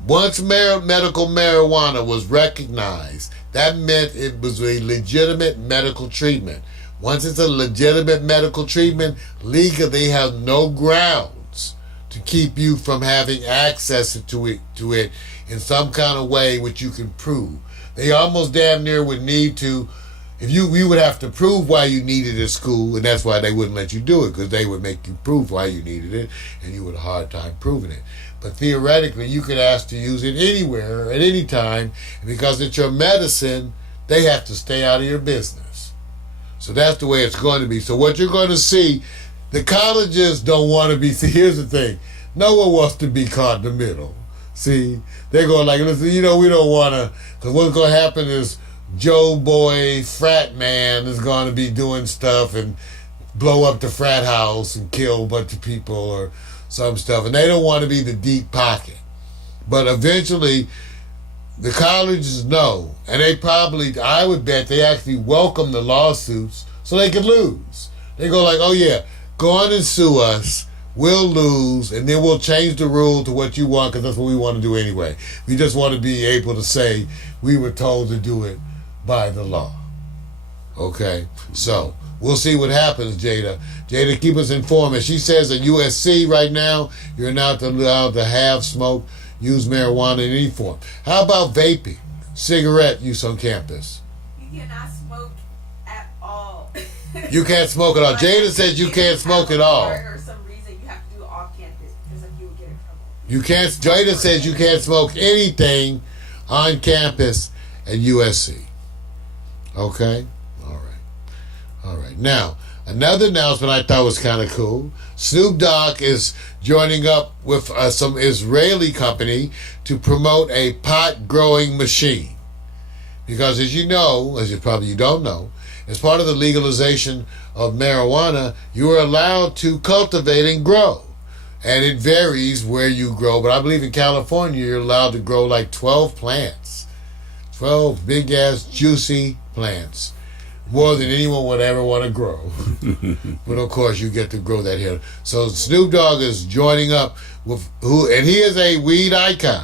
Once medical marijuana was recognized, that meant it was a legitimate medical treatment. Once it's a legitimate medical treatment, legally they have no grounds to keep you from having access to it in some kind of way which you can prove. They almost damn near would need to, you would have to prove why you needed it at school, and that's why they wouldn't let you do it, because they would make you prove why you needed it, and you would have a hard time proving it. But theoretically, you could ask to use it anywhere, at any time, and because it's your medicine, they have to stay out of your business. So that's the way it's going to be. So what you're going to see, the colleges don't want to be, see, here's the thing, no one wants to be caught in the middle. See, they're going like, listen, we don't want to, because what's going to happen is Joe Boy, frat man, is going to be doing stuff and blow up the frat house and kill a bunch of people or some stuff. And they don't want to be the deep pocket. But eventually, the colleges know. And they probably, I would bet, they actually welcome the lawsuits so they can lose. They go like, oh yeah, go on and sue us. We'll lose, and then we'll change the rule to what you want, because that's what we want to do anyway. We just want to be able to say we were told to do it by the law. Okay? So, we'll see what happens, Jada. Jada, keep us informed. As she says at USC right now, you're not allowed to have, smoke, use marijuana in any form. How about vaping, cigarette use on campus? You cannot smoke at all. You can't smoke at all. Jada says you can't smoke at all. You can't, Jada says you can't smoke anything on campus at USC. Okay? All right. Now, another announcement I thought was kind of cool. Snoop Dogg is joining up with some Israeli company to promote a pot growing machine. Because as you know, as you probably don't know, as part of the legalization of marijuana, you are allowed to cultivate and grow. And it varies where you grow, but I believe in California you're allowed to grow like 12 plants. 12 big-ass, juicy plants. More than anyone would ever want to grow. But of course, you get to grow that here. So Snoop Dogg is joining up with and he is a weed icon.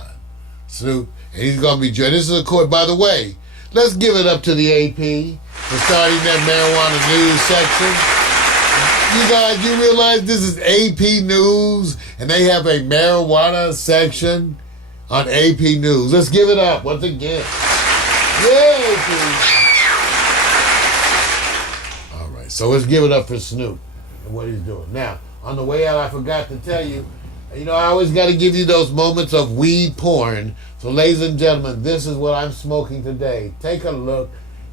Snoop, and he's going to be joining. This is a court, by the way. Let's give it up to the AP for starting that marijuana news section. You guys, you realize this is AP News, and they have a marijuana section on AP News. Let's give it up once again. Yay, AP. So let's give it up for Snoop and what he's doing. Now, on the way out, I forgot to tell you, I always got to give you those moments of weed porn. So, ladies and gentlemen, this is what I'm smoking today. Take a look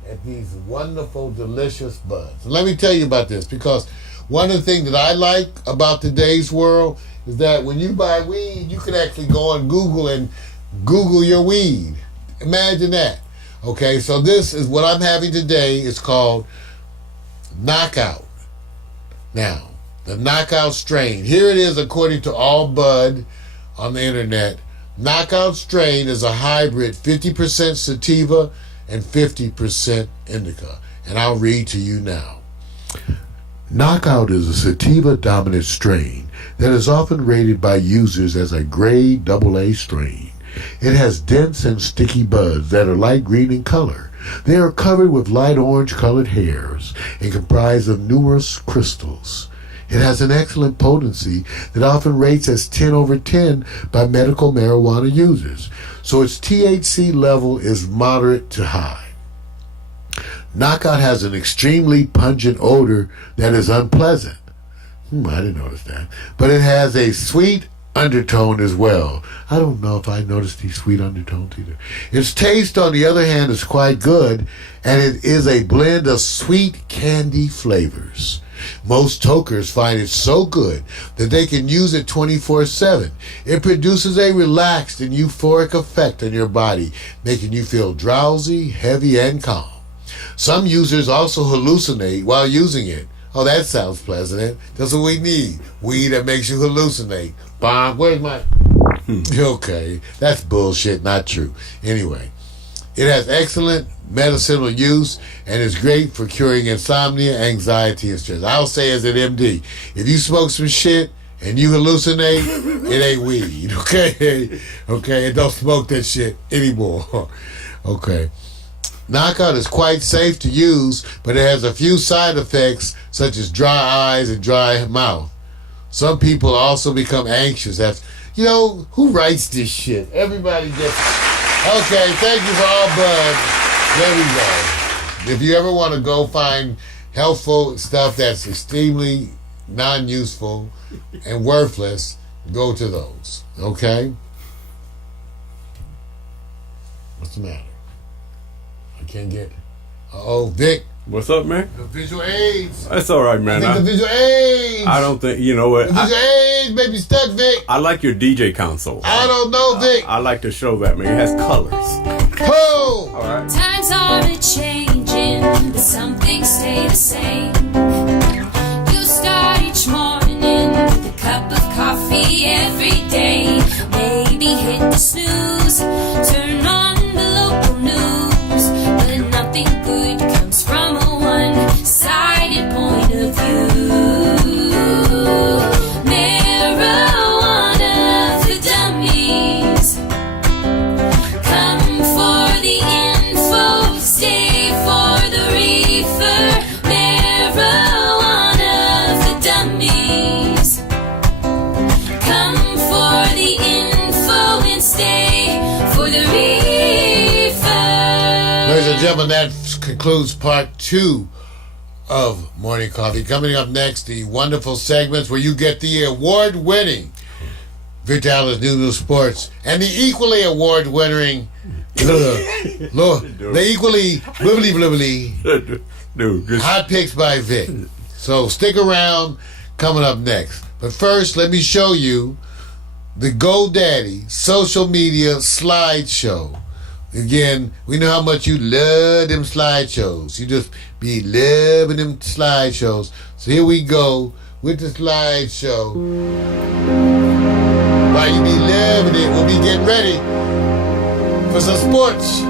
at these wonderful, delicious buds. And let me tell you about this, because one of the things that I like about today's world is that when you buy weed, you can actually go on Google and Google your weed. Imagine that. Okay, so this is what I'm having today. It's called Knockout. Now, the Knockout strain. Here it is according to All Bud on the internet. Knockout strain is a hybrid 50% sativa and 50% indica. And I'll read to you now. Knockout is a sativa-dominant strain that is often rated by users as a grade AA strain. It has dense and sticky buds that are light green in color. They are covered with light orange-colored hairs and comprised of numerous crystals. It has an excellent potency that often rates as 10 over 10 by medical marijuana users, so its THC level is moderate to high. Knockout has an extremely pungent odor that is unpleasant. I didn't notice that. But it has a sweet undertone as well. I don't know if I noticed these sweet undertones either. Its taste, on the other hand, is quite good, and it is a blend of sweet candy flavors. Most tokers find it so good that they can use it 24/7. It produces a relaxed and euphoric effect on your body, making you feel drowsy, heavy, and calm. Some users also hallucinate while using it. Oh, that sounds pleasant. That's what we need. Weed that makes you hallucinate. Bomb, where's my... Okay, that's bullshit, not true. Anyway, it has excellent medicinal use and is great for curing insomnia, anxiety, and stress. I'll say as an MD, if you smoke some shit and you hallucinate, it ain't weed, okay? Okay, and don't smoke that shit anymore, okay? Knockout is quite safe to use, but it has a few side effects such as dry eyes and dry mouth. Some people also become anxious after, who writes this shit? Everybody gets... Okay, thank you for all Bud. There we go. If you ever want to go find helpful stuff that's extremely non-useful and worthless, go to those, okay? What's the matter? I can't get... Vic. What's up, man? The visual aids. That's all right, man. I think the visual aids. I don't think, you know what? The visual aids may be stuck, Vic. I like your DJ console. I don't know, Vic. I like to show that, man. It has colors. Oh! All right. Times are a-changing, but some things stay the same. You start each morning with a cup of coffee every day. Maybe hit the snooze, turn on the local news, but nothing good comes from a one-sided point of view. Marijuana for dummies. Come for the info, stay for the reefer. Marijuana for dummies. Come for the info and stay for the reefer. Ladies and gentlemen, that concludes part 2 of Morning Coffee. Coming up next, the wonderful segments where you get the award-winning Victor Allen's New Sports and the equally award-winning the equally blibbly hot picks by Vic. So stick around, coming up next. But first, let me show you the GoDaddy social media slideshow. Again, we know how much you love them slideshows. You just be loving them slideshows. So here we go with the slideshow. While you be loving it, we'll be getting ready for some sports.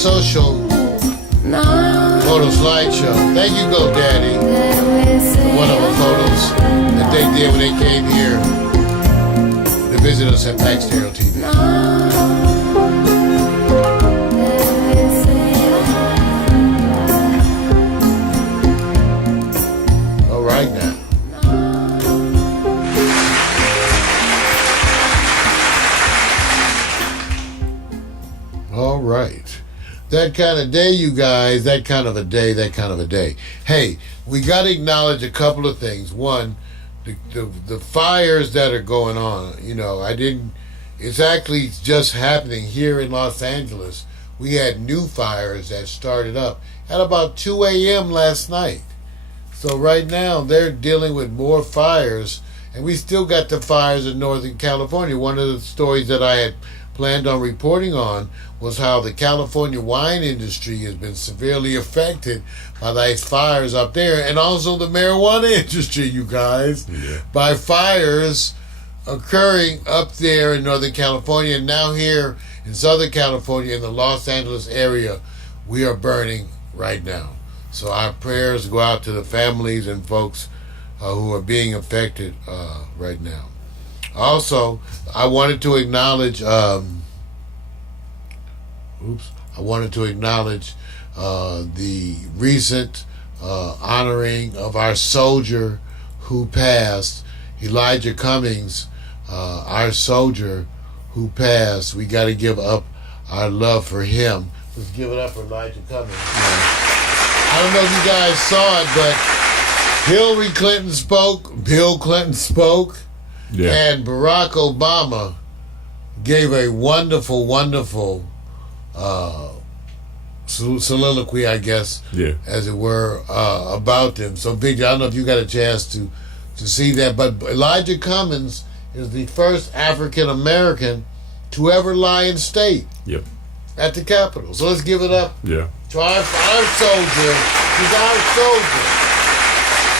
social photo slideshow. Thank you, GoDaddy, for one of the photos that they did when they came here to visit us at Pax Stereo TV. All right now. All right. That kind of day, you guys. That kind of a day. That kind of a day. Hey, we got to acknowledge a couple of things. One, the fires that are going on. You know, it's actually just happening here in Los Angeles. We had new fires that started up at about 2 a.m. last night. So right now, they're dealing with more fires. And we still got the fires in Northern California. One of the stories that I had planned on reporting on was how the California wine industry has been severely affected by these fires up there, and also the marijuana industry, you guys, by fires occurring up there in Northern California. And now here in Southern California, in the Los Angeles area, we are burning right now. So our prayers go out to the families and folks who are being affected right now. Also, I wanted to acknowledge the recent honoring of our soldier who passed, Elijah Cummings, our soldier who passed. We got to give up our love for him. Let's give it up for Elijah Cummings. I don't know if you guys saw it, but Hillary Clinton spoke, Bill Clinton spoke, and Barack Obama gave a wonderful, wonderful soliloquy, I guess, as it were, about them. So, Victor, I don't know if you got a chance to see that, but Elijah Cummings is the first African American to ever lie in state at the Capitol. So let's give it up to our soldier. He's our soldier.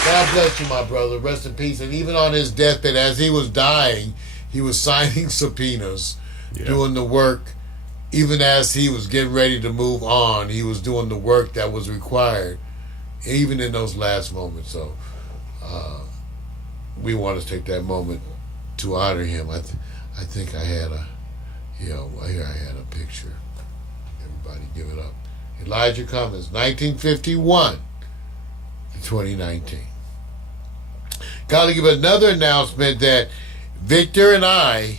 God bless you, my brother. Rest in peace. And even on his deathbed, as he was dying, he was signing subpoenas, doing the work. Even as he was getting ready to move on, he was doing the work that was required, even in those last moments. So we want to take that moment to honor him. I think I had here I had a picture. Everybody give it up. Elijah Cummings, 1951 to 2019. Got to give another announcement that Victor and I,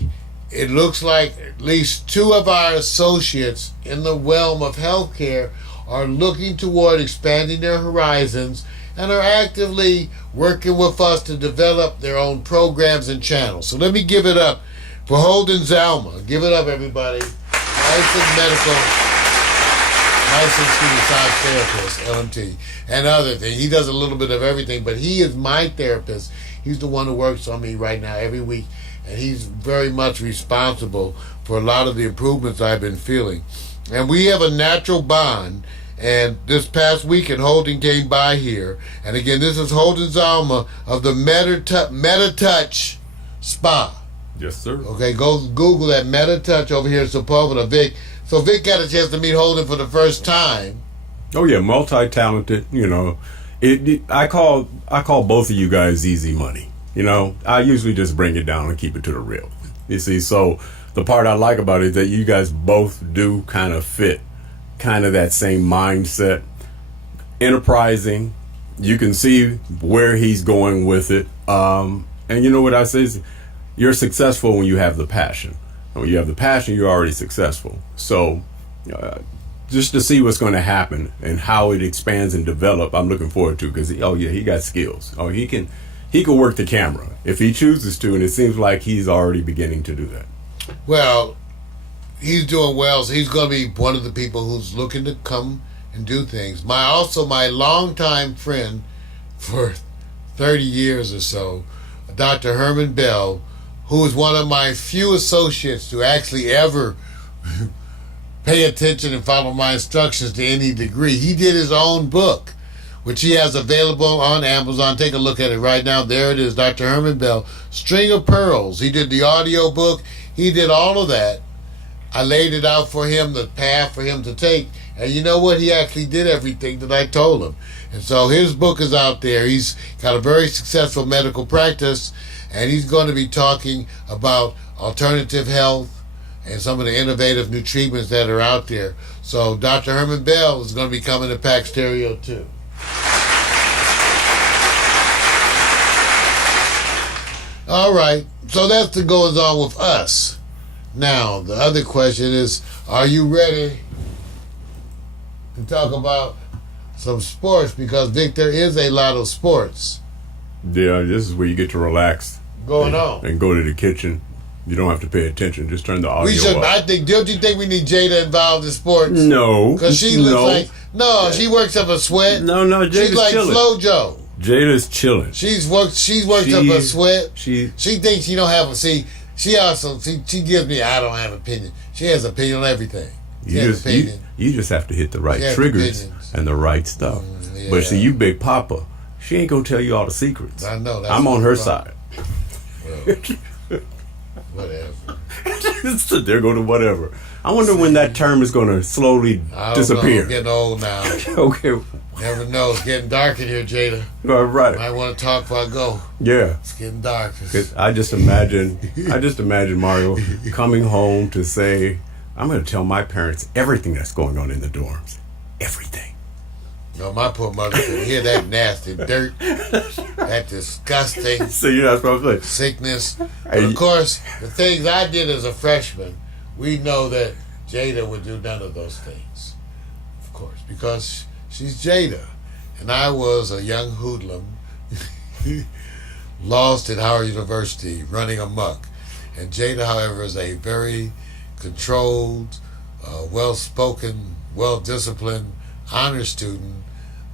it looks like at least two of our associates in the realm of healthcare are looking toward expanding their horizons and are actively working with us to develop their own programs and channels. So let me give it up for Holden Zalma. Give it up, everybody. Licensed massage therapist, LMT, and other things. He does a little bit of everything, but he is my therapist. He's the one who works on me right now every week, and he's very much responsible for a lot of the improvements I've been feeling. And we have a natural bond. And this past weekend, Holden came by here. And again, this is Holden Zalma of the MetaTouch Spa. Yes, sir. Okay, go Google that MetaTouch over here in Sepulveda. Vic. So Vic got a chance to meet Holden for the first time. Oh yeah, multi-talented. You know, I call both of you guys easy money. You know, I usually just bring it down and keep it to the real. You see, so the part I like about it is that you guys both do kind of fit kind of that same mindset. Enterprising. You can see where he's going with it. And you know what I say is, you're successful when you have the passion. And when you have the passion, you're already successful. So just to see what's going to happen and how it expands and develop, I'm looking forward to, because he got skills. He can work the camera if he chooses to, and it seems like he's already beginning to do that. Well, he's doing well, so he's going to be one of the people who's looking to come and do things. My longtime friend for 30 years or so, Dr. Herman Bell, who is one of my few associates to actually ever pay attention and follow my instructions to any degree. He did his own book, which he has available on Amazon. Take a look at it right now. There it is, Dr. Herman Bell, String of Pearls. He did the audio book. He did all of that. I laid it out for him, the path for him to take, And you know what? He actually did everything that I told him. And so his book is out there. He's got a very successful medical practice, and he's going to be talking about alternative health and some of the innovative new treatments that are out there. So Dr. Herman Bell is going to be coming to Pack Stereo too. All right, so that's the goings on with us. Now, the other question is, are you ready to talk about some sports? Because, Vic, there is a lot of sports. Yeah, this is where you get to relax. Going on. And go to the kitchen. You don't have to pay attention. Just turn the audio up. Don't you think we need Jada involved in sports? No. Because she looks she works up a sweat. No, Jada's she's like chilling. FloJo. Jada's chilling. She's worked up a sweat. She thinks she don't have a she gives me I don't have opinion. She has opinion on everything. You just have to hit the right triggers and the right stuff. Yeah. But see, you Big Papa, she ain't gonna tell you all the secrets. I know. I'm on her side. Well, whatever. So there go to whatever. I wonder when that term is gonna slowly disappear. I'm getting old now. Okay. Never know. It's getting dark in here, Jada. All right. Might want to talk before I go. Yeah. It's getting dark. I just imagine Mario coming home to say, I'm going to tell my parents everything that's going on in the dorms. Everything. No, my poor mother could hear that nasty dirt, that disgusting so you're not supposed to sickness. But of course, the things I did as a freshman, we know that Jada would do none of those things. Of course, because she's Jada. And I was a young hoodlum, lost at Howard University, running amok. And Jada, however, is a very controlled, well-spoken, well-disciplined honor student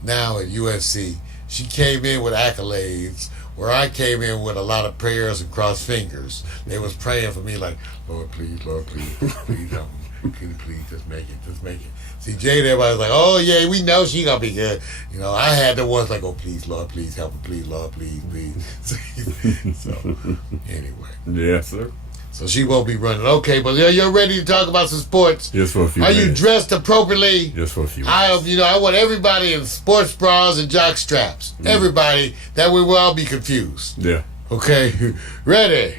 now at USC. She came in with accolades, where I came in with a lot of prayers and crossed fingers. They was praying for me like, Lord, please, please help me. Can you please just make it. See, Jada, everybody's like, oh, yeah, we know she gonna be good. You know, I had the ones like, oh, please, Lord, please help me. Please, Lord, please. So, anyway. Yes, sir. So she won't be running. Okay, but you're ready to talk about some sports. Just for a few minutes. Are you dressed appropriately? Just for a few minutes. I want everybody in sports bras and jock straps. Everybody, that we will all be confused. Yeah. Okay, ready?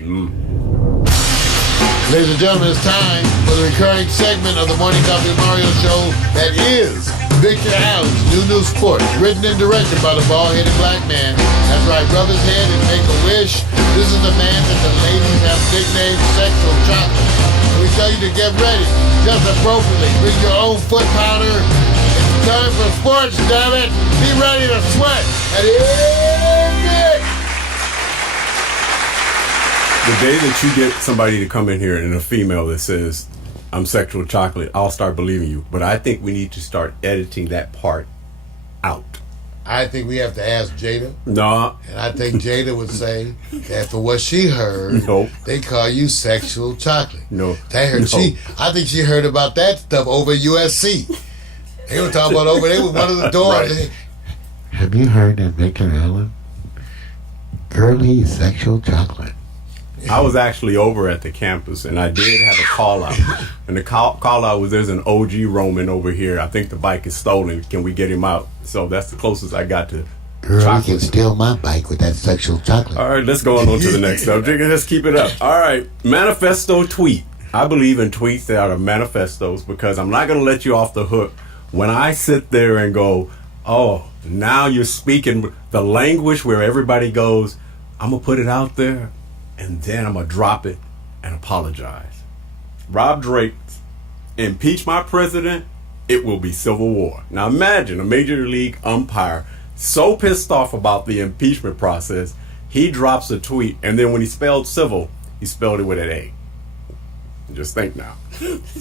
Ladies and gentlemen, it's time for the recurring segment of the Morning Coffee Mario Show that is Victor Allen's New Sport, written and directed by the bald-headed black man. That's right, rub his head and make a wish. This is the man that the ladies have nicknamed Sexual Chocolate. We tell you to get ready, just appropriately. Bring your own foot powder. It's time for sports, damn it. Be ready to sweat. And here's it. The day that you get somebody to come in here and a female that says, I'm Sexual Chocolate, I'll start believing you. But I think we need to start editing that part out. I think we have to ask Jada. No. And I think Jada would say that for what she heard, they call you Sexual Chocolate. No. I think she heard about that stuff over USC. They were talking about over there with one of the doors. Right. Have you heard that Victor Allen? Girlie Sexual Chocolate. I was actually over at the campus, and I did have a call out. And the call out was, there's an OG roaming over here. I think the bike is stolen. Can we get him out? So that's the closest I got to Girl, chocolate. You can steal my bike with that Sexual Chocolate. All right, let's go on to the next subject, and let's keep it up. All right, manifesto tweet. I believe in tweets that are manifestos, because I'm not going to let you off the hook when I sit there and go, oh, now you're speaking the language where everybody goes, I'm going to put it out there, and then I'm going to drop it and apologize. Rob Drake, impeach my president, it will be civil war. Now imagine a major league umpire so pissed off about the impeachment process, he drops a tweet, and then when he spelled civil, he spelled it with an A. Just think now.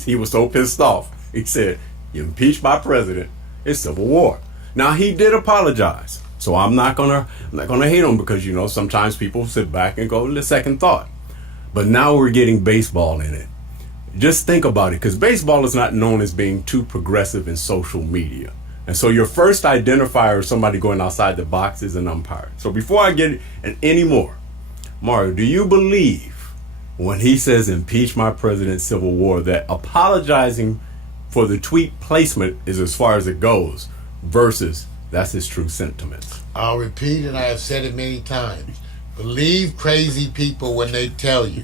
He was so pissed off. He said, you impeach my president, it's civil war. Now he did apologize. So I'm not gonna hate him, because sometimes people sit back and go to second thought. But now we're getting baseball in it. Just think about it, because baseball is not known as being too progressive in social media. And so your first identifier of somebody going outside the box is an umpire. So before I get any more, Mario, do you believe when he says impeach my president, civil war, that apologizing for the tweet placement is as far as it goes versus that's his true sentiments. I'll repeat, and I have said it many times. Believe crazy people when they tell you.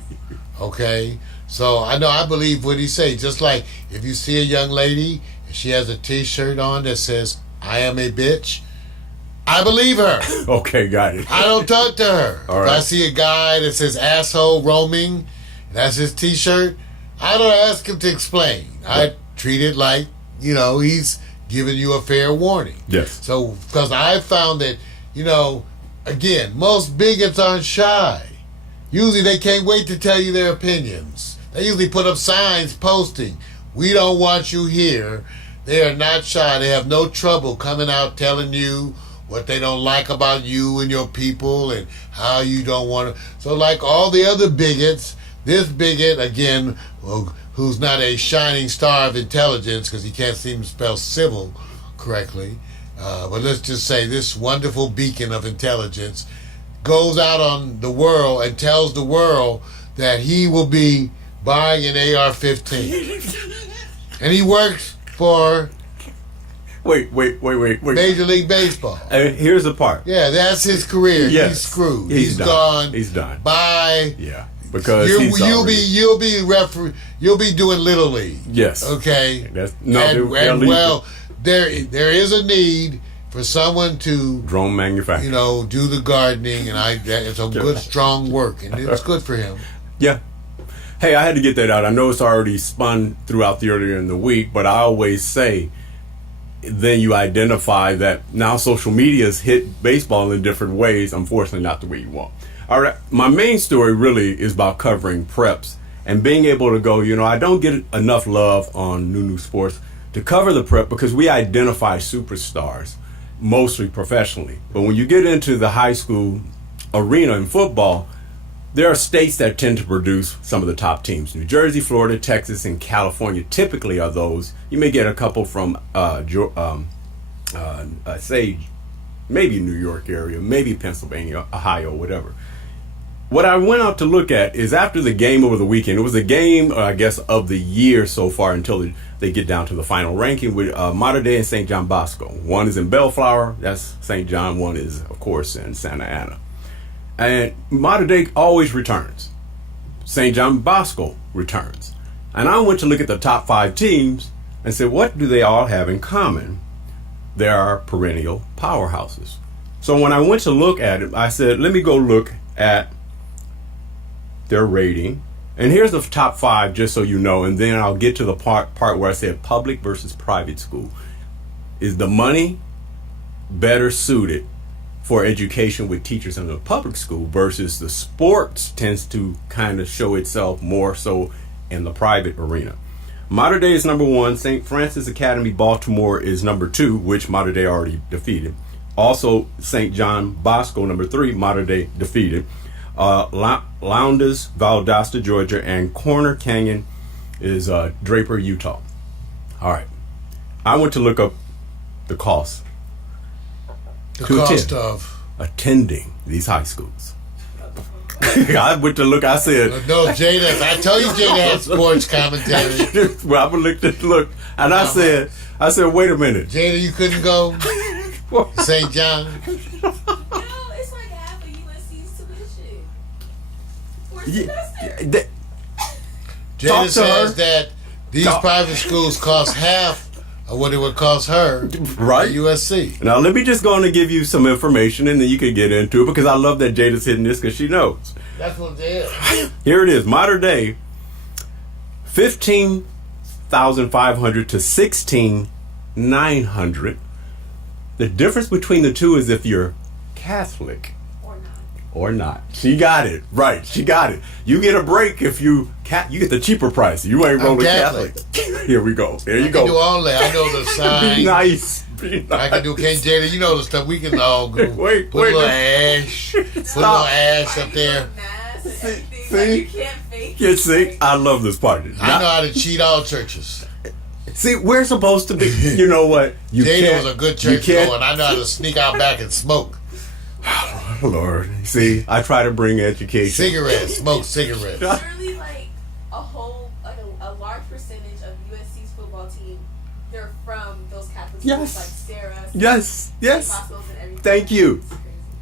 Okay? So I believe what he says. Just like if you see a young lady and she has a t-shirt on that says, I am a bitch, I believe her. Okay, got it. I don't talk to her. All right. If I see a guy that says asshole roaming, and that's his t-shirt, I don't ask him to explain. I treat it like, he's giving you a fair warning. Yes. So, because I found that, again, most bigots aren't shy. Usually they can't wait to tell you their opinions. They usually put up signs posting, we don't want you here. They are not shy. They have no trouble coming out telling you what they don't like about you and your people and how you don't want to. So like all the other bigots, this bigot, again, who's not a shining star of intelligence because he can't seem to spell civil correctly, but let's just say this wonderful beacon of intelligence goes out on the world and tells the world that he will be buying an AR-15. And he works for Wait. Major League Baseball. Here's the part. Yeah, that's his career. Yes. He's screwed. He's gone. He's done. Bye. Yeah, because you'll be doing Little League. Yes. Okay. There is a need for someone to drone manufacturing. Do the gardening, and it's a good strong work, and it's good for him. Yeah. Hey, I had to get that out. I know it's already spun throughout the earlier in the week, but I always say, then you identify that now social media has hit baseball in different ways, unfortunately not the way you want. All right, my main story really is about covering preps and being able to go, I don't get enough love on New Sports to cover the prep because we identify superstars, mostly professionally. But when you get into the high school arena in football, there are states that tend to produce some of the top teams. New Jersey, Florida, Texas, and California typically are those. You may get a couple from, say, maybe New York area, maybe Pennsylvania, Ohio, whatever. What I went out to look at is after the game over the weekend, it was the game, I guess, of the year so far until they get down to the final ranking with Mater Dei and St. John Bosco. One is in Bellflower, that's St. John. One is, of course, in Santa Ana. And Mater Dei always returns. St. John Bosco returns. And I went to look at the top 5 teams and said, what do they all have in common? They are perennial powerhouses. So when I went to look at it, I said, let me go look at their rating. And here's the top 5, just so you know, and then I'll get to the part where I said public versus private school. Is the money better suited for education with teachers in the public school versus the sports tends to kind of show itself more so in the private arena? Mater Dei is number 1. St. Francis Academy Baltimore is number 2, which Mater Dei already defeated. Also St. John Bosco number 3, Mater Dei defeated. Lowndes, Valdosta, Georgia, and Corner Canyon is Draper, Utah. All right. I went to look up the cost. The cost of attending these high schools. I went to look. I said, "No, Jada. I told you, Jada had sports commentary." Well, I looked, and I said, "Wait a minute, Jada, you couldn't go St. John." No, it's like half of USC's tuition. For semester. Jada says that these private schools cost half of what it would cost her right at USC. Now let me just go on and give you some information and then you can get into it because I love that Jada's hitting this because she knows. That's what it is. Here it is. Mater Dei, 15,500 to 16,900. The difference between the two is if you're Catholic or not. She got it. Right. She got it. You get a break if you get the cheaper price. You ain't rolling Catholic. Here we go. There you go. I can do all that. I know the sign. Be nice. I can do Jada, you know the stuff. We can all go. Put a little ash. Put a little ash up there. See? You can't fake it. See? I love this part. I know how to cheat all churches. See, we're supposed to be, you know what? Jada was a good church goer, and I know how to sneak out back and smoke. Lord, see, I try to bring education. Cigarettes, smoke cigarettes. Surely, like a large percentage of USC's football team they're from those Catholic schools, Yes. like Sarah. Yes. Apostles and everything. Thank you.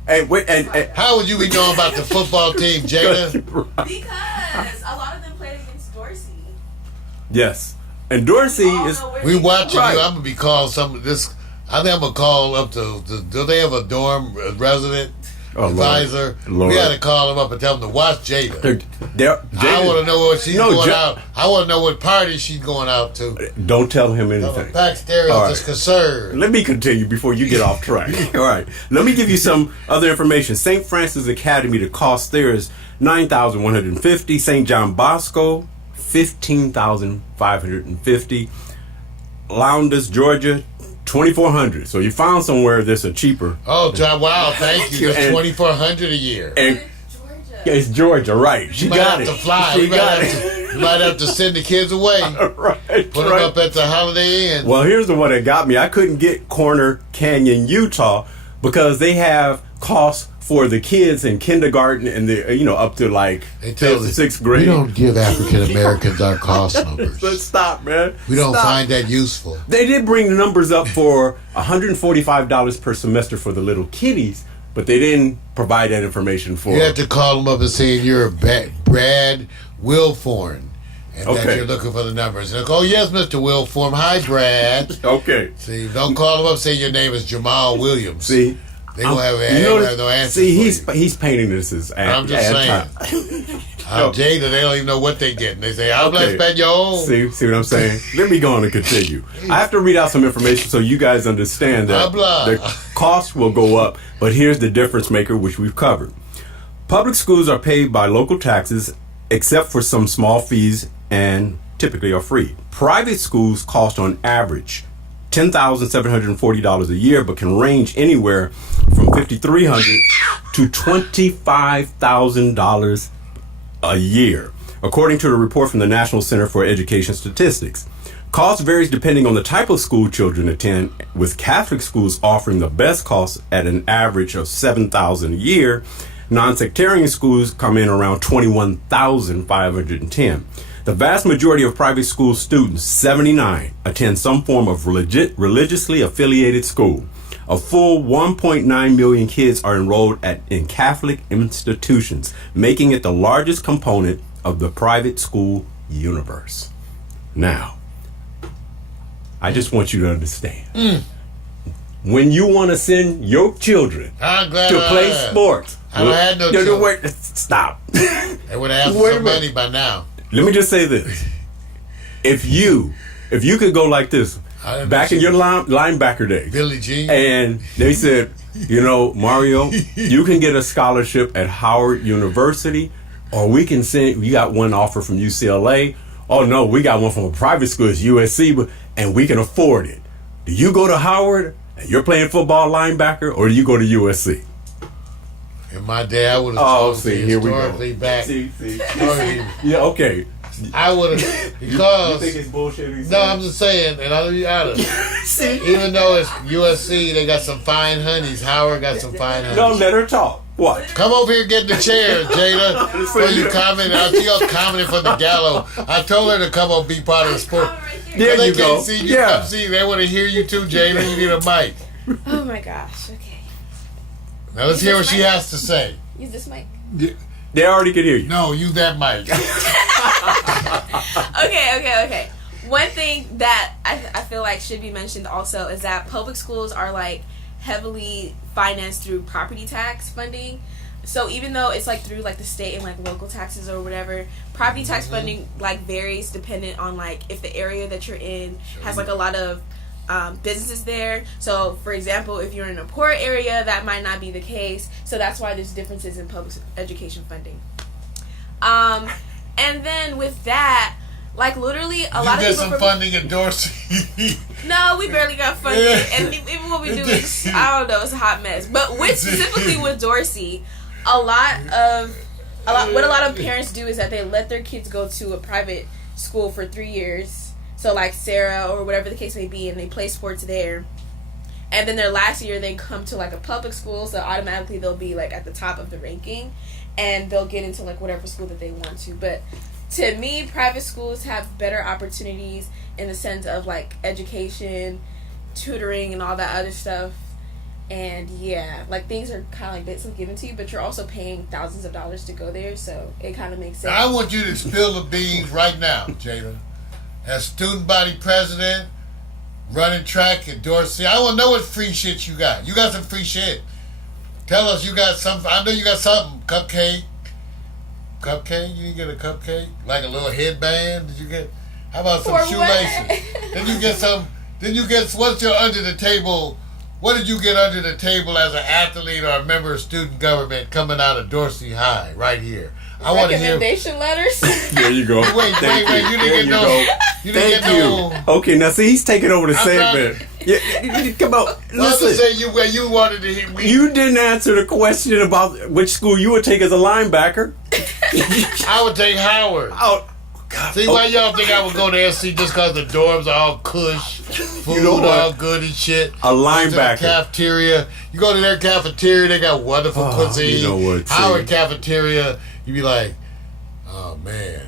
Hey, wait, and how would you be knowing about the football team, Jada? Because a lot of them played against Dorsey. Yes, and Dorsey is. We watching Right. you. I'm gonna be calling some of this. I think I'm gonna call up to. Do they have a dorm resident advisor? Lord. We got to call them up and tell them to watch Jada. I want to know what she's No, going out. I want to know what party she's going out to. Don't tell him anything. Back stereo All right. is concerned. Let me continue before you get off track. All right. Let me give you some other information. St. Francis Academy, the cost there is $9,150. St. John Bosco, $15,550. Lowndes, Georgia, $2,400. So you found somewhere that's a cheaper. Oh, John! Wow, thank you. That's And- $2,400 a year. And Georgia. it's Georgia, right? She You might got have it. to fly. She You might got have it. to, you might have to send the kids away. Right. Put them up at the Holiday Inn. Well, here's the one that got me. I couldn't get Corner Canyon, Utah, because they have costs for the kids in kindergarten and the up to like They tell fifth, us, sixth grade. we don't give African Americans our cost numbers. But stop, man. We don't Stop. find that useful. They did bring the numbers up for $145 per semester for the little kiddies, but they didn't provide that information for. You have to call them up and say you're Brad Wilforn, and that Okay. you're looking for the numbers. And they'll go, oh, yes, Mr. Wilform. Hi, Brad. Okay. See, don't call them up and say your name is Jamal Williams. See, They won't have, no answer. See, he's painting this as I'm just saying. Jada, they don't even know what they get. They say, habla español. See what I'm saying? Let me go on and continue. I have to read out some information so you guys understand that the cost will go up, but here's the difference maker, which we've covered. Public schools are paid by local taxes, except for some small fees, and typically are free. Private schools cost on average $10,740 a year, but can range anywhere from $5,300 to $25,000 a year, according to a report from the National Center for Education Statistics. Cost varies depending on the type of school children attend, with Catholic schools offering the best costs at an average of $7,000 a year. Non-sectarian schools come in around $21,510. The vast majority of private school students, 79, attend some form of religiously affiliated school. A full 1.9 million kids are enrolled in Catholic institutions, making it the largest component of the private school universe. Now, I just want you to understand. When you want to send your children to play sports, I don't have no children. Stop. They would have some money by now. Let me just say this: if you could go like this, back in your linebacker days, Billie Jean, and they said, Mario, you can get a scholarship at Howard University, or we can send. You got one offer from UCLA. Oh no, we got one from a private school, it's USC, and we can afford it. Do you go to Howard and you're playing football linebacker, or do you go to USC? In my day, I would have chosen historically back. Yeah, okay. I would have, because... You think it's bullshit? No, I'm just saying, and I'll be honest. Even though it's USC, they got some fine honeys. Howard got some fine honeys. Don't let her talk. What? Come over here, get in the chair, Jada. Before you comment, you're commenting for the gallo. I told her to come up, be part of the sport. There they you go. Can't see you. Yeah. Come see. They want to hear you too, Jada. You need a mic. Oh my gosh. Okay. Now let's hear what she has to say. Use this mic. They already can hear you. No, use that mic. Okay. One thing that I feel like should be mentioned also is that public schools are like heavily financed through property tax funding. So even though it's like through like the state and like local taxes or whatever, property tax funding like varies dependent on like if the area that you're in has like a lot of businesses there. So for example, if you're in a poor area, that might not be the case. So that's why there's differences in public education funding. And then with that, like literally a lot of people some funding in Dorsey. No, we barely got funding, and even what we do is I don't know, it's a hot mess. But specifically with Dorsey, what a lot of parents do is that they let their kids go to a private school for 3 years. So like Sarah or whatever the case may be, and they play sports there. And then their last year they come to like a public school, so automatically they'll be like at the top of the ranking, and they'll get into like whatever school that they want to. But to me, private schools have better opportunities in the sense of like education, tutoring, and all that other stuff. And yeah, like things are kind of like basically given to you, but you're also paying thousands of dollars to go there, so it kind of makes sense. I want you to spill the beans right now, Jada. As student body president, running track at Dorsey, I want to know what free shit you got. You got some free shit. Tell us you got some. I know you got something. Cupcake? You didn't get a cupcake? Like a little headband? Did you get? How about some shoelaces? Then you get some. Then you get. What's your under the table? What did you get under the table as an athlete or a member of student government coming out of Dorsey High right here? I want to hear recommendation letters. There you go. Wait. You didn't get no. You didn't get no. Okay, now see, he's taking over the segment. Come on, listen. Say you wanted to hear me. You didn't answer the question about which school you would take as a linebacker. I would take Howard. Oh, God. See why y'all think I would go to SC just because the dorms are all cush, food all good and shit. A linebacker. Cafeteria. You go to their cafeteria, they got wonderful cuisine. You know what? Howard cafeteria, you be like, oh man,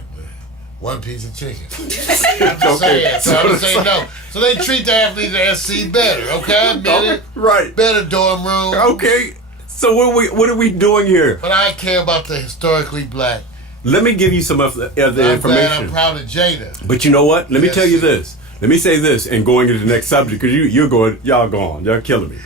one piece of chicken. I'm just saying. So I'm just saying no. So they treat the athletes at SC better, okay? I admit it. Right. Better dorm room. Okay. So what are we doing here? But I care about the historically black. Let me give you some of the information. I'm proud of Jada. But you know what? Let me tell you this. Let me say this, and going into the next subject, because y'all go on. Y'all killing me.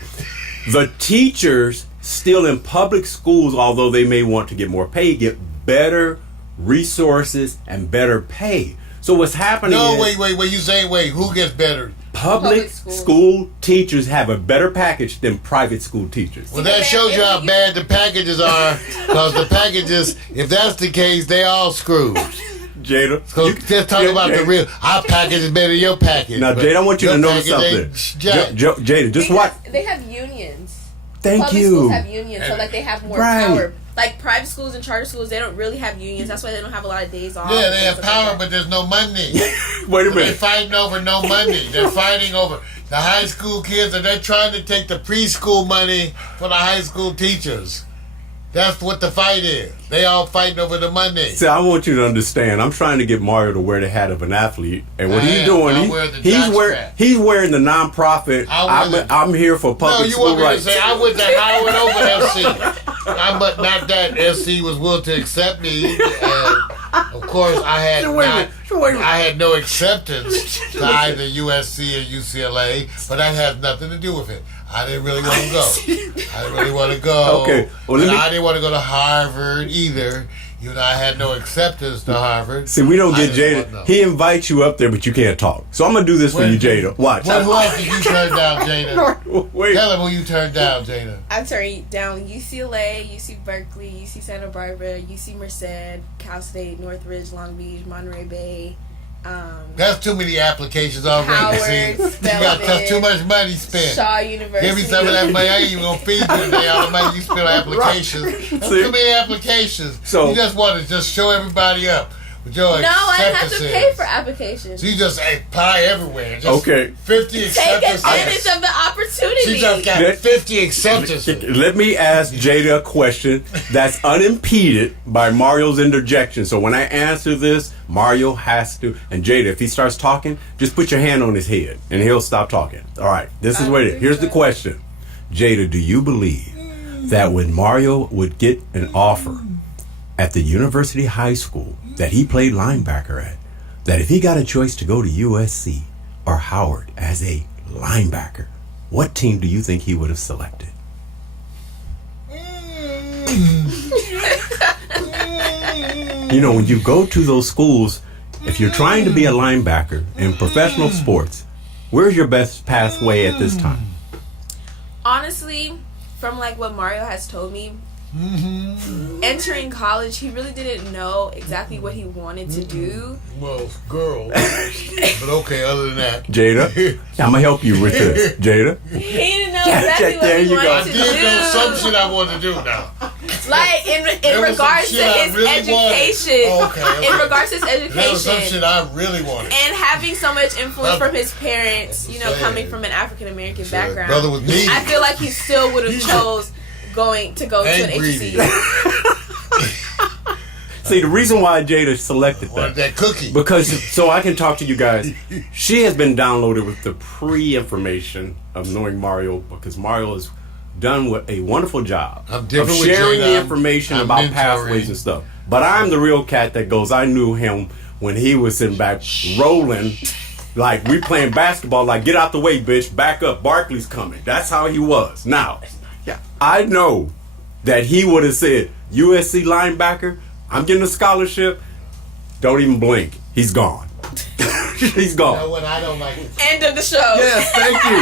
The teachers still in public schools, although they may want to get more pay, get better resources and better pay. So what's happening is... wait. You say, who gets better? Public school teachers have a better package than private school teachers. Well, that shows you how bad the packages are. Because the packages, if that's the case, they all screwed. Jada. So just talk about the real. Our package is better than your package. Now, Jada, I want you to know something. Jada, just watch. They have unions. Public schools have unions, so like they have more power. Like private schools and charter schools, they don't really have unions. That's why they don't have a lot of days off. Yeah, they have power, but there's no money. Wait a minute. They're fighting over no money. They're fighting over the high school kids, and they're trying to take the preschool money for the high school teachers. That's what the fight is. They all fighting over the money. See, I want you to understand. I'm trying to get Mario to wear the hat of an athlete, and what he's doing, he's wearing the nonprofit. I'm here for public school rights. No, you want me to say I went to Howard over SC. But not that SC was willing to accept me. And of course, I had no acceptance to either USC or UCLA, but that has nothing to do with it. I didn't really want to go. I didn't really want to go. Okay. Well, I didn't want to go to Harvard either. Even though I had no acceptance to Harvard. See, we don't get Jada. He invites you up there, but you can't talk. So I'm going to do this for you, Jada. Watch. Who else did you turn down, Jada? Wait. Tell him who you turned down, Jada. I turned down UCLA, UC Berkeley, UC Santa Barbara, UC Merced, Cal State, Northridge, Long Beach, Monterey Bay. That's too many applications already. Howard, you got too much money spent. Shaw University. Give me some of that money. I ain't even gonna feed you today. All the money you spend on applications. That's too many applications. So you just want to just show everybody up with your I didn't have to pay for applications. So you just apply everywhere. Just 50 acceptances. Take advantage of the opportunity. She just got 50 acceptances. Let me ask Jada a question that's unimpeded by Mario's interjection. So when I answer this, Mario has to, and Jada, if he starts talking, just put your hand on his head and he'll stop talking. All right, this is what it is. Here's the question. Jada, do you believe that when Mario would get an offer at the University High School that he played linebacker at, that if he got a choice to go to USC or Howard as a linebacker, what team do you think he would have selected? You know, when you go to those schools, if you're trying to be a linebacker in professional sports, where's your best pathway at this time? Honestly, from like what Mario has told me, entering college, he really didn't know exactly what he wanted to do. Well, girl. But okay, other than that. Jada, I'm going to help you with this. Jada? He didn't know exactly what he wanted to do. I did know some shit I wanted to do now. Like, in regards to his education. In regards to his education. There was some shit I really wanted. And having so much influence from his parents, you know, coming from an African American background. Brother was me. I feel like he still would have chose to go to an HBCU. See, the reason why Jada selected that cookie. Because, so I can talk to you guys, she has been downloaded with the pre-information of knowing Mario, because Mario has done a wonderful job of sharing the information about pathways and stuff. But I'm the real cat that goes, I knew him when he was sitting back rolling, like we playing basketball, like get out the way, bitch, back up, Barkley's coming. That's how he was. Now, I know that he would have said, USC linebacker, I'm getting a scholarship, don't even blink. He's gone. He's gone. You know what? I don't like it. End of the show. Yes, thank you.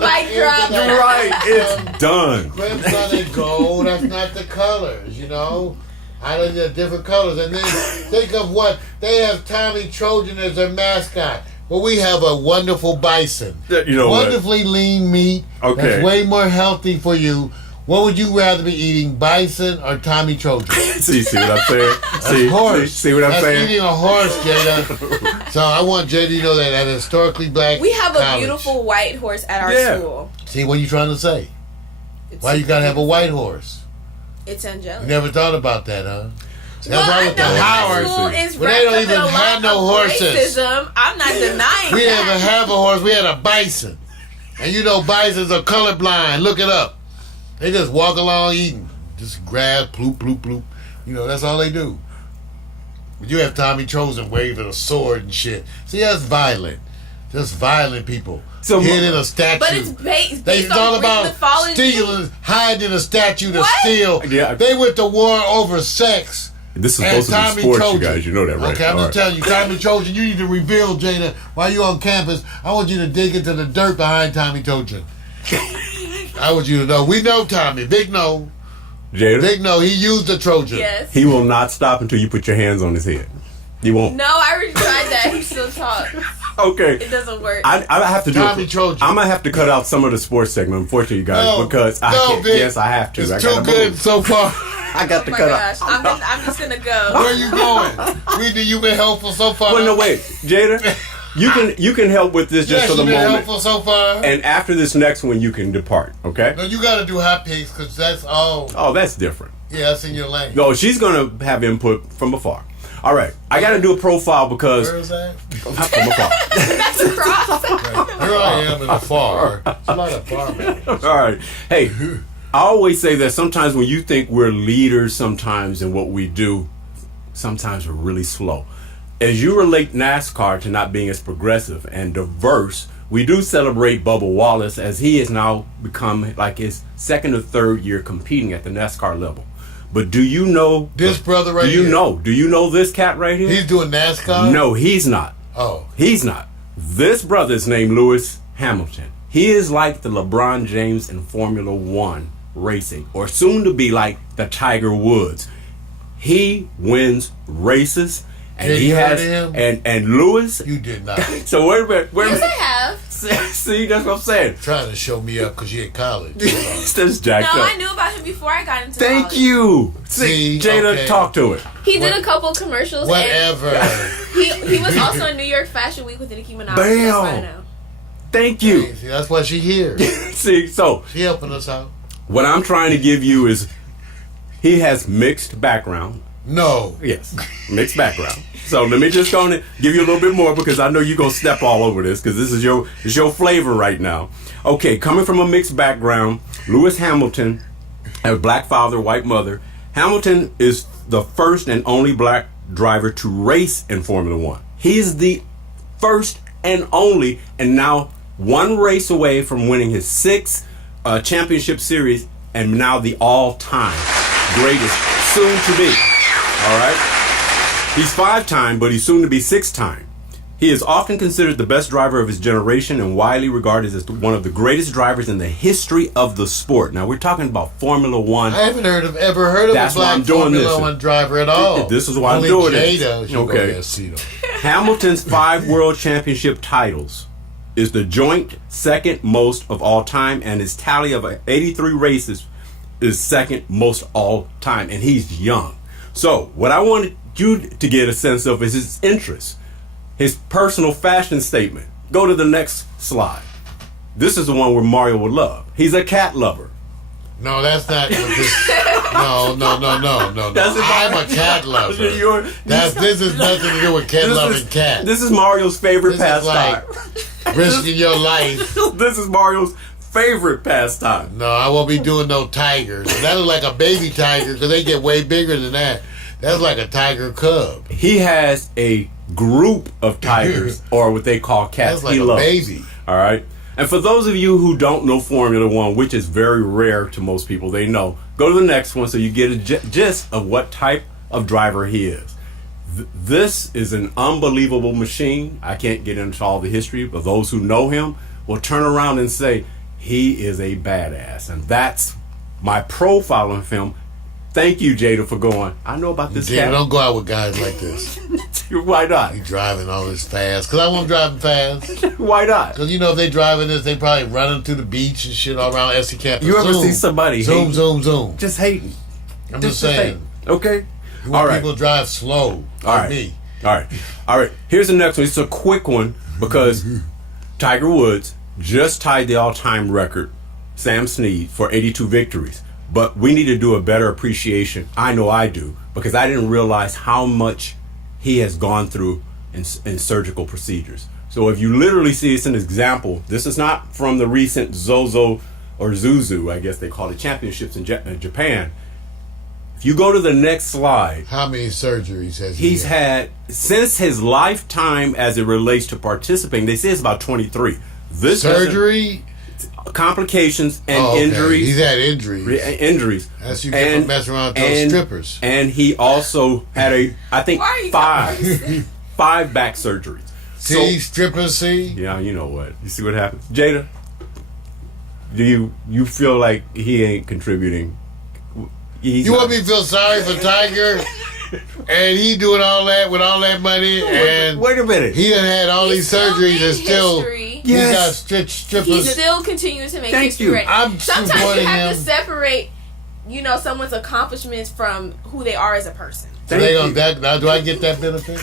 Mic drop. You're right. It's done. Crimson and gold, that's not the colors, you know? I don't know different colors. And then think of what they have Tommy Trojan as their mascot. Well, we have a wonderful bison. You know wonderfully lean meat. Okay. That's way more healthy for you. What would you rather be eating, bison or Tommy Trojan? See what I'm saying? See what I'm saying? That's eating a horse, Jada. So I want Jada to know that at a historically black We have college. a beautiful white horse at our school. See, what are you trying to say? Why you gotta have a white horse? It's angelic. You never thought about that, huh? Well, I know Howard. school is Well, they don't wrapped up even in a have lot no of horses. racism. I'm not denying We that. didn't even have a horse. We had a bison. And you know bisons are colorblind. Look it up. They just walk along eating. Just grass, bloop, bloop, bloop. You know, that's all they do. But you have Tommy Trojan waving a sword and shit. See, that's violent. Just violent people. So hid in a statue. But it's based It's all about stealing, hiding in a statue to steal. Yeah. They went to war over sex. This is supposed to be sports, you guys. You know that, right? Okay, I'm just telling you, Tommy Trojan, you need to reveal, Jada, while you're on campus. I want you to dig into the dirt behind Tommy Trojan. I want you to know. We know Tommy. Big no. Jada? Big no. He used the Trojan. Yes. He will not stop until you put your hands on his head. He won't. No, I already tried that. He still talks. Okay. It doesn't work. I have to do Tommy Trojan. I'm going to have to cut out some of the sports segment, unfortunately, you guys, because I can't. Big. Yes, I have to. It's I too gotta good move. so far. I got to cut gosh. out. I'm just going to go. Where are you going? You've been helpful so far. Well, no, wait. Jada, you can help with this just yes, for the you've been moment. helpful so far. And after this next one, you can depart, okay? No, you got to do hot picks because that's all. Oh, that's different. Yeah, that's in your lane. No, she's going to have input from afar. All right. I got to do a profile because... Where is that? From afar. That's a cross. Here I am in the far. It's a lot of far, man. All right. Hey, I always say that sometimes when you think we're leaders sometimes in what we do, sometimes we're really slow. As you relate NASCAR to not being as progressive and diverse, we do celebrate Bubba Wallace as he has now become like his second or third year competing at the NASCAR level. But do you know this brother right here? Do you know this cat right here? He's doing NASCAR? No, he's not. Oh. He's not. This brother is named Lewis Hamilton. He is like the LeBron James in Formula One racing, or soon to be like the Tiger Woods. He wins races, and he has and Lewis. You did not. So wait a minute. Yes, I have. See, that's what I'm saying. Trying to show me up because you're in college. That's jacked No, up. I knew about him before I got into Thank college. you. See, Jada, okay. talk to it. He did a couple commercials. Whatever. And he was also in New York Fashion Week with Nicki Minaj. Bam. That's why I know. Thank you. See, that's why she here. See, so she helping us out. What I'm trying to give you is he has mixed background. No. Yes, mixed background. So let me just go and give you a little bit more because I know you're going to step all over this because this is your flavor right now. Okay, coming from a mixed background, Lewis Hamilton, a black father, white mother. Hamilton is the first and only black driver to race in Formula One. He's the first and only, and now one race away from winning his sixth championship series and now the all-time greatest, soon to be. All right? He's 5-time, but he's soon to be 6-time. He is often considered the best driver of his generation and widely regarded as one of the greatest drivers in the history of the sport. Now, we're talking about Formula One. I haven't ever heard of a black Formula One driver at all. This is why Only I'm doing Jada it. Okay. Hamilton's 5 world championship titles is the joint second most of all time, and his tally of 83 races is second most all time, and he's young. So, what I wanted you to get a sense of is his interests, his personal fashion statement. Go to the next slide. This is the one where Mario would love. He's a cat lover. No, that's not. No. I'm a cat lover. This is nothing to do with loving cats. This is Mario's favorite pastime. Like risking your life. This is Mario's favorite pastime. No, I won't be doing no tigers. That is like a baby tiger because they get way bigger than that. That's like a tiger cub. He has a group of tigers, or what they call cats. That's like he a loves. baby. All right. And for those of you who don't know Formula One, which is very rare to most people, they know. Go to the next one so you get a gist of what type of driver he is. This is an unbelievable machine. I can't get into all the history, but those who know him will turn around and say he is a badass. And that's my profile of him. Thank you, Jada, for going. I know about this cat. Don't go out with guys like this. Why not? He driving all this fast. Because I want driving fast. Why not? Because, if they driving this, they probably running to the beach and shit all around SC Campus. You ever see somebody zoom. Just hating? I'm just saying. Okay. You want people to drive slow like me. All right. Here's the next one. It's a quick one because Tiger Woods just tied the all-time record, Sam Snead, for 82 victories. But we need to do a better appreciation. I know I do, because I didn't realize how much he has gone through in surgical procedures. So if you literally see it's an example, this is not from the recent Zozo or Zuzu, I guess they call it, championships in Japan. If you go to the next slide. How many surgeries has he's had? Since his lifetime as it relates to participating, they say it's about 23. This surgery? Complications and injuries. He's had injuries. That's you get from messing around with those strippers. And he also had five back surgeries. Strippers, Yeah, you know what? You see what happens? Jada, do you feel like he ain't contributing? You want me to feel sorry for Tiger? And he doing all that with all that money, and wait a minute, he done had all these surgeries and still he got strippers. He still continues to make history. Right? Sometimes you have to separate, someone's accomplishments from who they are as a person. So do I get that benefit?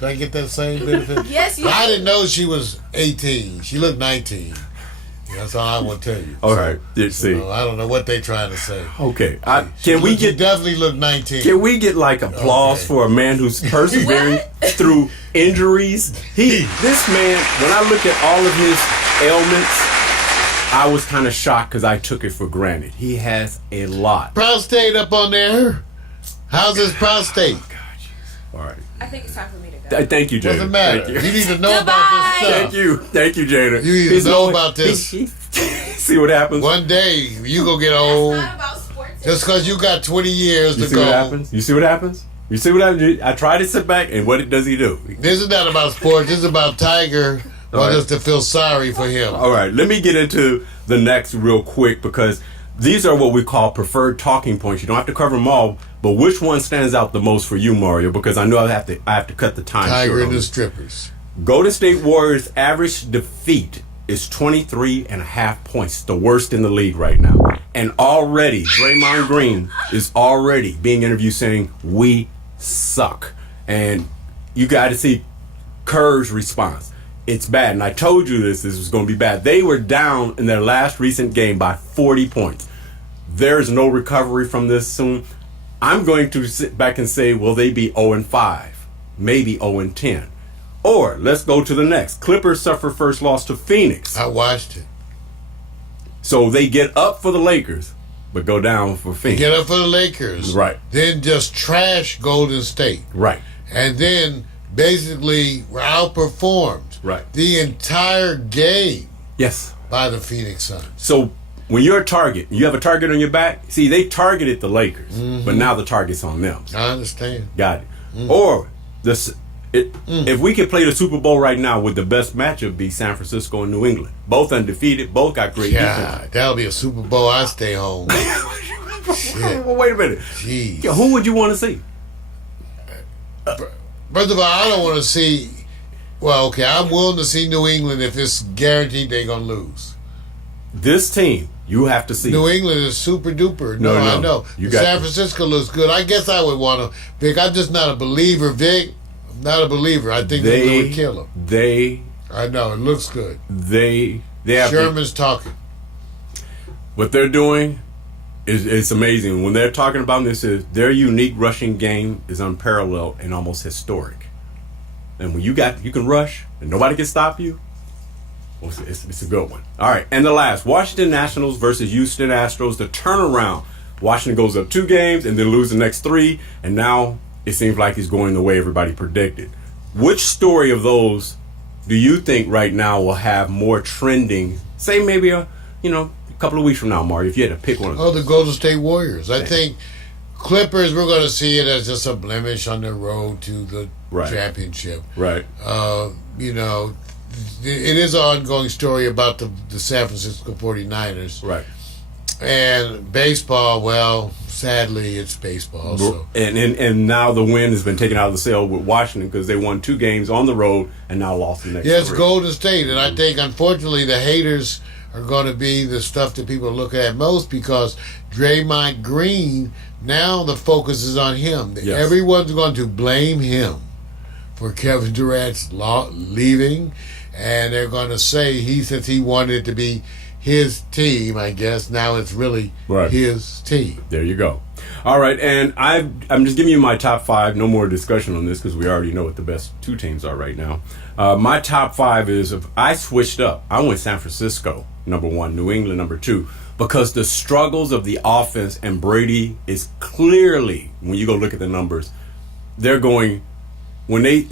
Do I get that same benefit? Yes, you I didn't know she was 18. She looked 19. That's all I want to tell you. All right. See. I don't know what they trying to say. Okay. She definitely look 19. Can we get applause for a man who's persevering through injuries? This man, when I look at all of his ailments, I was kind of shocked because I took it for granted. He has a lot. Prostate up on there. How's his prostate? Oh, God, all right. I think it's time for me to go. Thank you, Jada. Doesn't matter. You need to know about this stuff. Thank you, Jada. You need to know about this. See what happens. One day you gonna get old. It's not about sports. Just because you got 20 years to go. You see what happens? You see what happens? I try to sit back, and what does he do? This is not about sports. This is about Tiger. I want us to feel sorry for him. All right, let me get into the next real quick because these are what we call preferred talking points. You don't have to cover them all, but which one stands out the most for you, Mario? Because I know I have to cut the time short. Tiger and the strippers. Golden State Warriors' average defeat is 23.5 points, the worst in the league right now. And already, Draymond Green is already being interviewed saying, we suck. And you got to see Kerr's response. It's bad. And I told you this was going to be bad. They were down in their last recent game by 40 points. There's no recovery from this soon. I'm going to sit back and say, will they be 0-5? Maybe 0-10. Or let's go to the next. Clippers suffer first loss to Phoenix. I watched it. So they get up for the Lakers, but go down for Phoenix. Get up for the Lakers. Right. Then just trash Golden State. Right. And then basically were outperformed. Right. The entire game. Yes. By the Phoenix Suns. So when you're a target, you have a target on your back. See, they targeted the Lakers, but now the target's on them. I understand. Got it. Or if we could play the Super Bowl right now, would the best matchup be San Francisco and New England? Both undefeated, both got great defense. That'll be a Super Bowl. I stay home. Well, wait a minute. Jeez. Yeah, who would you want to see? First of all, I don't want to see. Well, okay, I'm willing to see New England if it's guaranteed they're gonna lose. This team, you have to see. New England is super duper. No, I know. San Francisco looks good. I guess I would want to. Vic, I'm just not a believer, Vic. I'm not a believer. I think they would kill him. I know, it looks good. They have Sherman's talking. What they're doing It's amazing. When they're talking about this, their unique rushing game is unparalleled and almost historic. And when you can rush and nobody can stop you, well, it's a good one. All right, and the last, Washington Nationals versus Houston Astros, the turnaround. Washington goes up 2 games and then lose the next 3, and now it seems like he's going the way everybody predicted. Which story of those do you think right now will have more trending, say maybe a couple of weeks from now, Mario, if you had to pick one of them? Oh, the Golden State Warriors. I think Clippers, we're going to see it as just a blemish on the road to the championship. Right. It is an ongoing story about the San Francisco 49ers. Right. And baseball, well, sadly, it's baseball. So. And now the wind has been taken out of the sail with Washington because they won 2 games on the road and now lost the next 3. Yes, Golden State. And I think, unfortunately, the haters are going to be the stuff that people look at most because Draymond Green, now the focus is on him. Yes. Everyone's going to blame him for Kevin Durant's leaving, and they're going to say he said he wanted it to be his team, I guess. Now it's really his team. There you go. All right, and I'm just giving you my top 5. No more discussion on this because we already know what the best 2 teams are right now. My top 5 is, I switched up. I went San Francisco, number 1, New England, number 2, because the struggles of the offense, and Brady is clearly, when you go look at the numbers, they're going, when they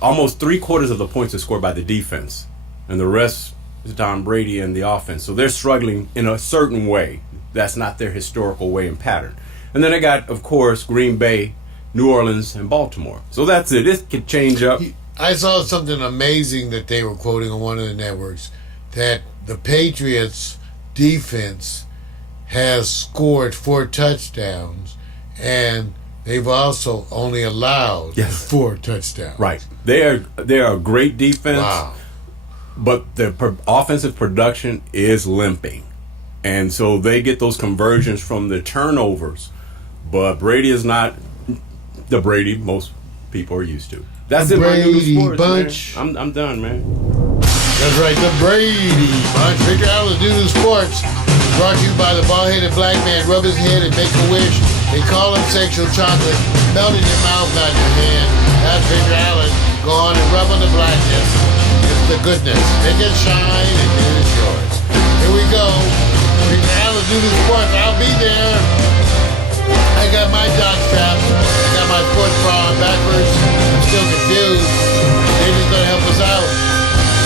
almost 3/4 of the points are scored by the defense, and the rest is Tom Brady and the offense. So they're struggling in a certain way. That's not their historical way and pattern. And then I got, of course, Green Bay, New Orleans, and Baltimore. So that's it. It could change up. I saw something amazing that they were quoting on one of the networks, that the Patriots defense has scored 4 touchdowns, and they've also only allowed 4 touchdowns. Right. They are a great defense. Wow. But the offensive production is limping. And so they get those conversions from the turnovers. But Brady is not the Brady most people are used to. That's it, Brady sports, bunch. Man. I'm done, man. That's right, the Brady bunch. Victor Allen, do the sports. Brought to you by the bald-headed black man. Rub his head and make a wish. They call him sexual chocolate. Melt in your mouth, not your hand. That's Victor Allen. Go on and rub on the blackness. It's the goodness. Make it shine and it is yours. Here we go. Victor Allen, do the sports. I'll be there. I got my jock straps. I got my sports bra on backwards. I'm still confused. David's going to help us out.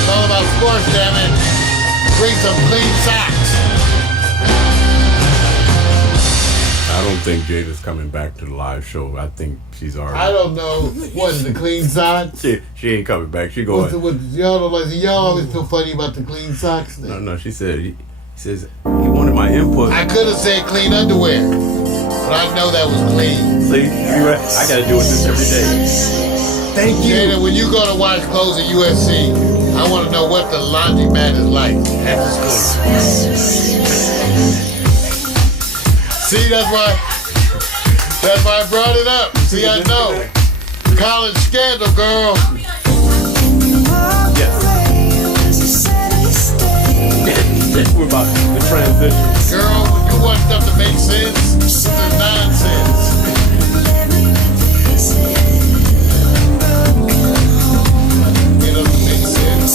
It's all about sports, damn it. Bring some clean socks. I don't think Jada's coming back to the live show. I think she's already. I don't know. What is the clean socks? She ain't coming back. She going. Y'all don't like. Y'all always feel funny about the clean socks thing. No. She said. He says he wanted my input. I could have said clean underwear, but I know that was clean. See, I got to deal with this every day. Thank you. Jada, when you go to watch clothes at USC, I want to know what the laundromat is like at the school. See, that's why I brought it up. See, I know. College scandal, girl. Yes. We're about the transition. Girl, when you want stuff to make sense, this is nonsense. It doesn't make sense.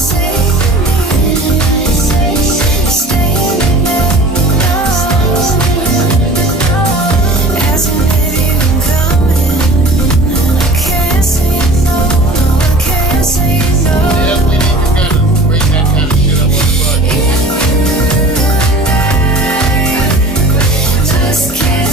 Just can't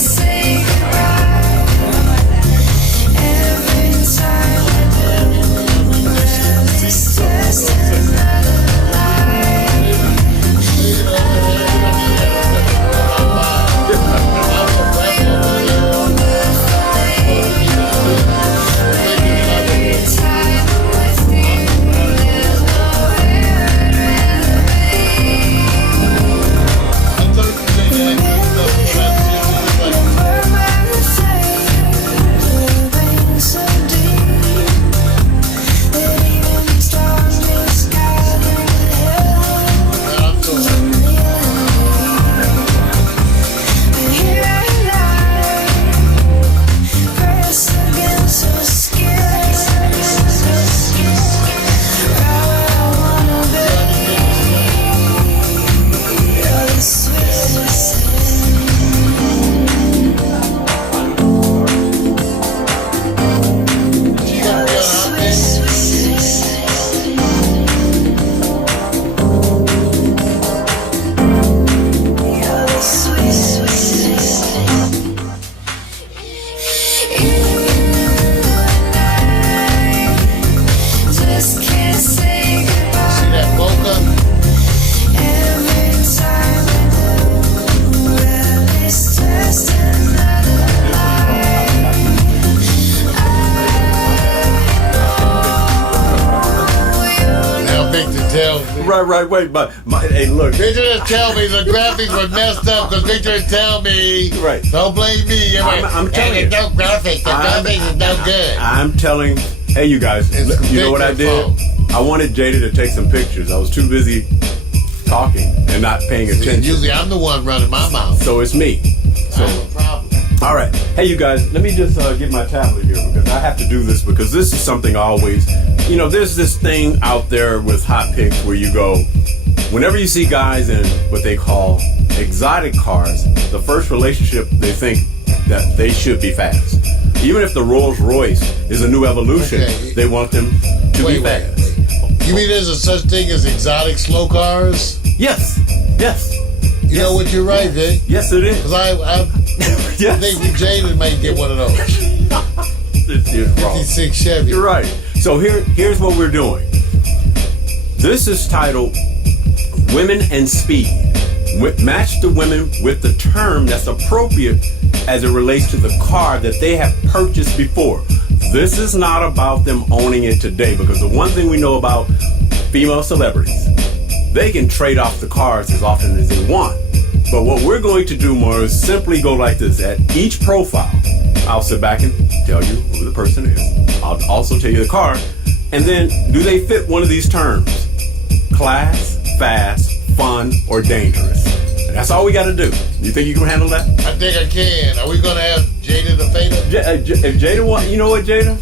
Right. Wait, but hey, look. Victor didn't tell me the graphics were messed up because Victor didn't tell me. Right. Don't blame me. I'm telling you. No graphics. The graphics is no good. I'm telling. Hey, you guys. You know what I did? I wanted Jada to take some pictures. I was too busy talking and not paying attention. Usually I'm the one running my mouth. So it's me. So no problem. All right. Hey, you guys, let me just get my tablet here because I have to do this because this is something I always, there's this thing out there with hot pics where you go, whenever you see guys in what they call exotic cars, the first relationship they think that they should be fast. Even if the Rolls Royce is a new evolution, they want them to be fast. You mean there's a such thing as exotic slow cars? Yes. You know what? You're right, Vic. Yes, it is. Because I think Jada might get one of those. 56 Chevy. You're right. So here's what we're doing. This is titled Women and Speed. Match the women with the term that's appropriate as it relates to the car that they have purchased before. This is not about them owning it today, because the one thing we know about female celebrities, they can trade off the cars as often as they want. But what we're going to do more is simply go like this. At each profile, I'll sit back and tell you who the person is. I'll also tell you the car. And then, do they fit one of these terms? Class, fast, fun, or dangerous? And that's all we got to do. You think you can handle that? I think I can. Are we going to have Jada the fader? If Jada want, you know what, Jada?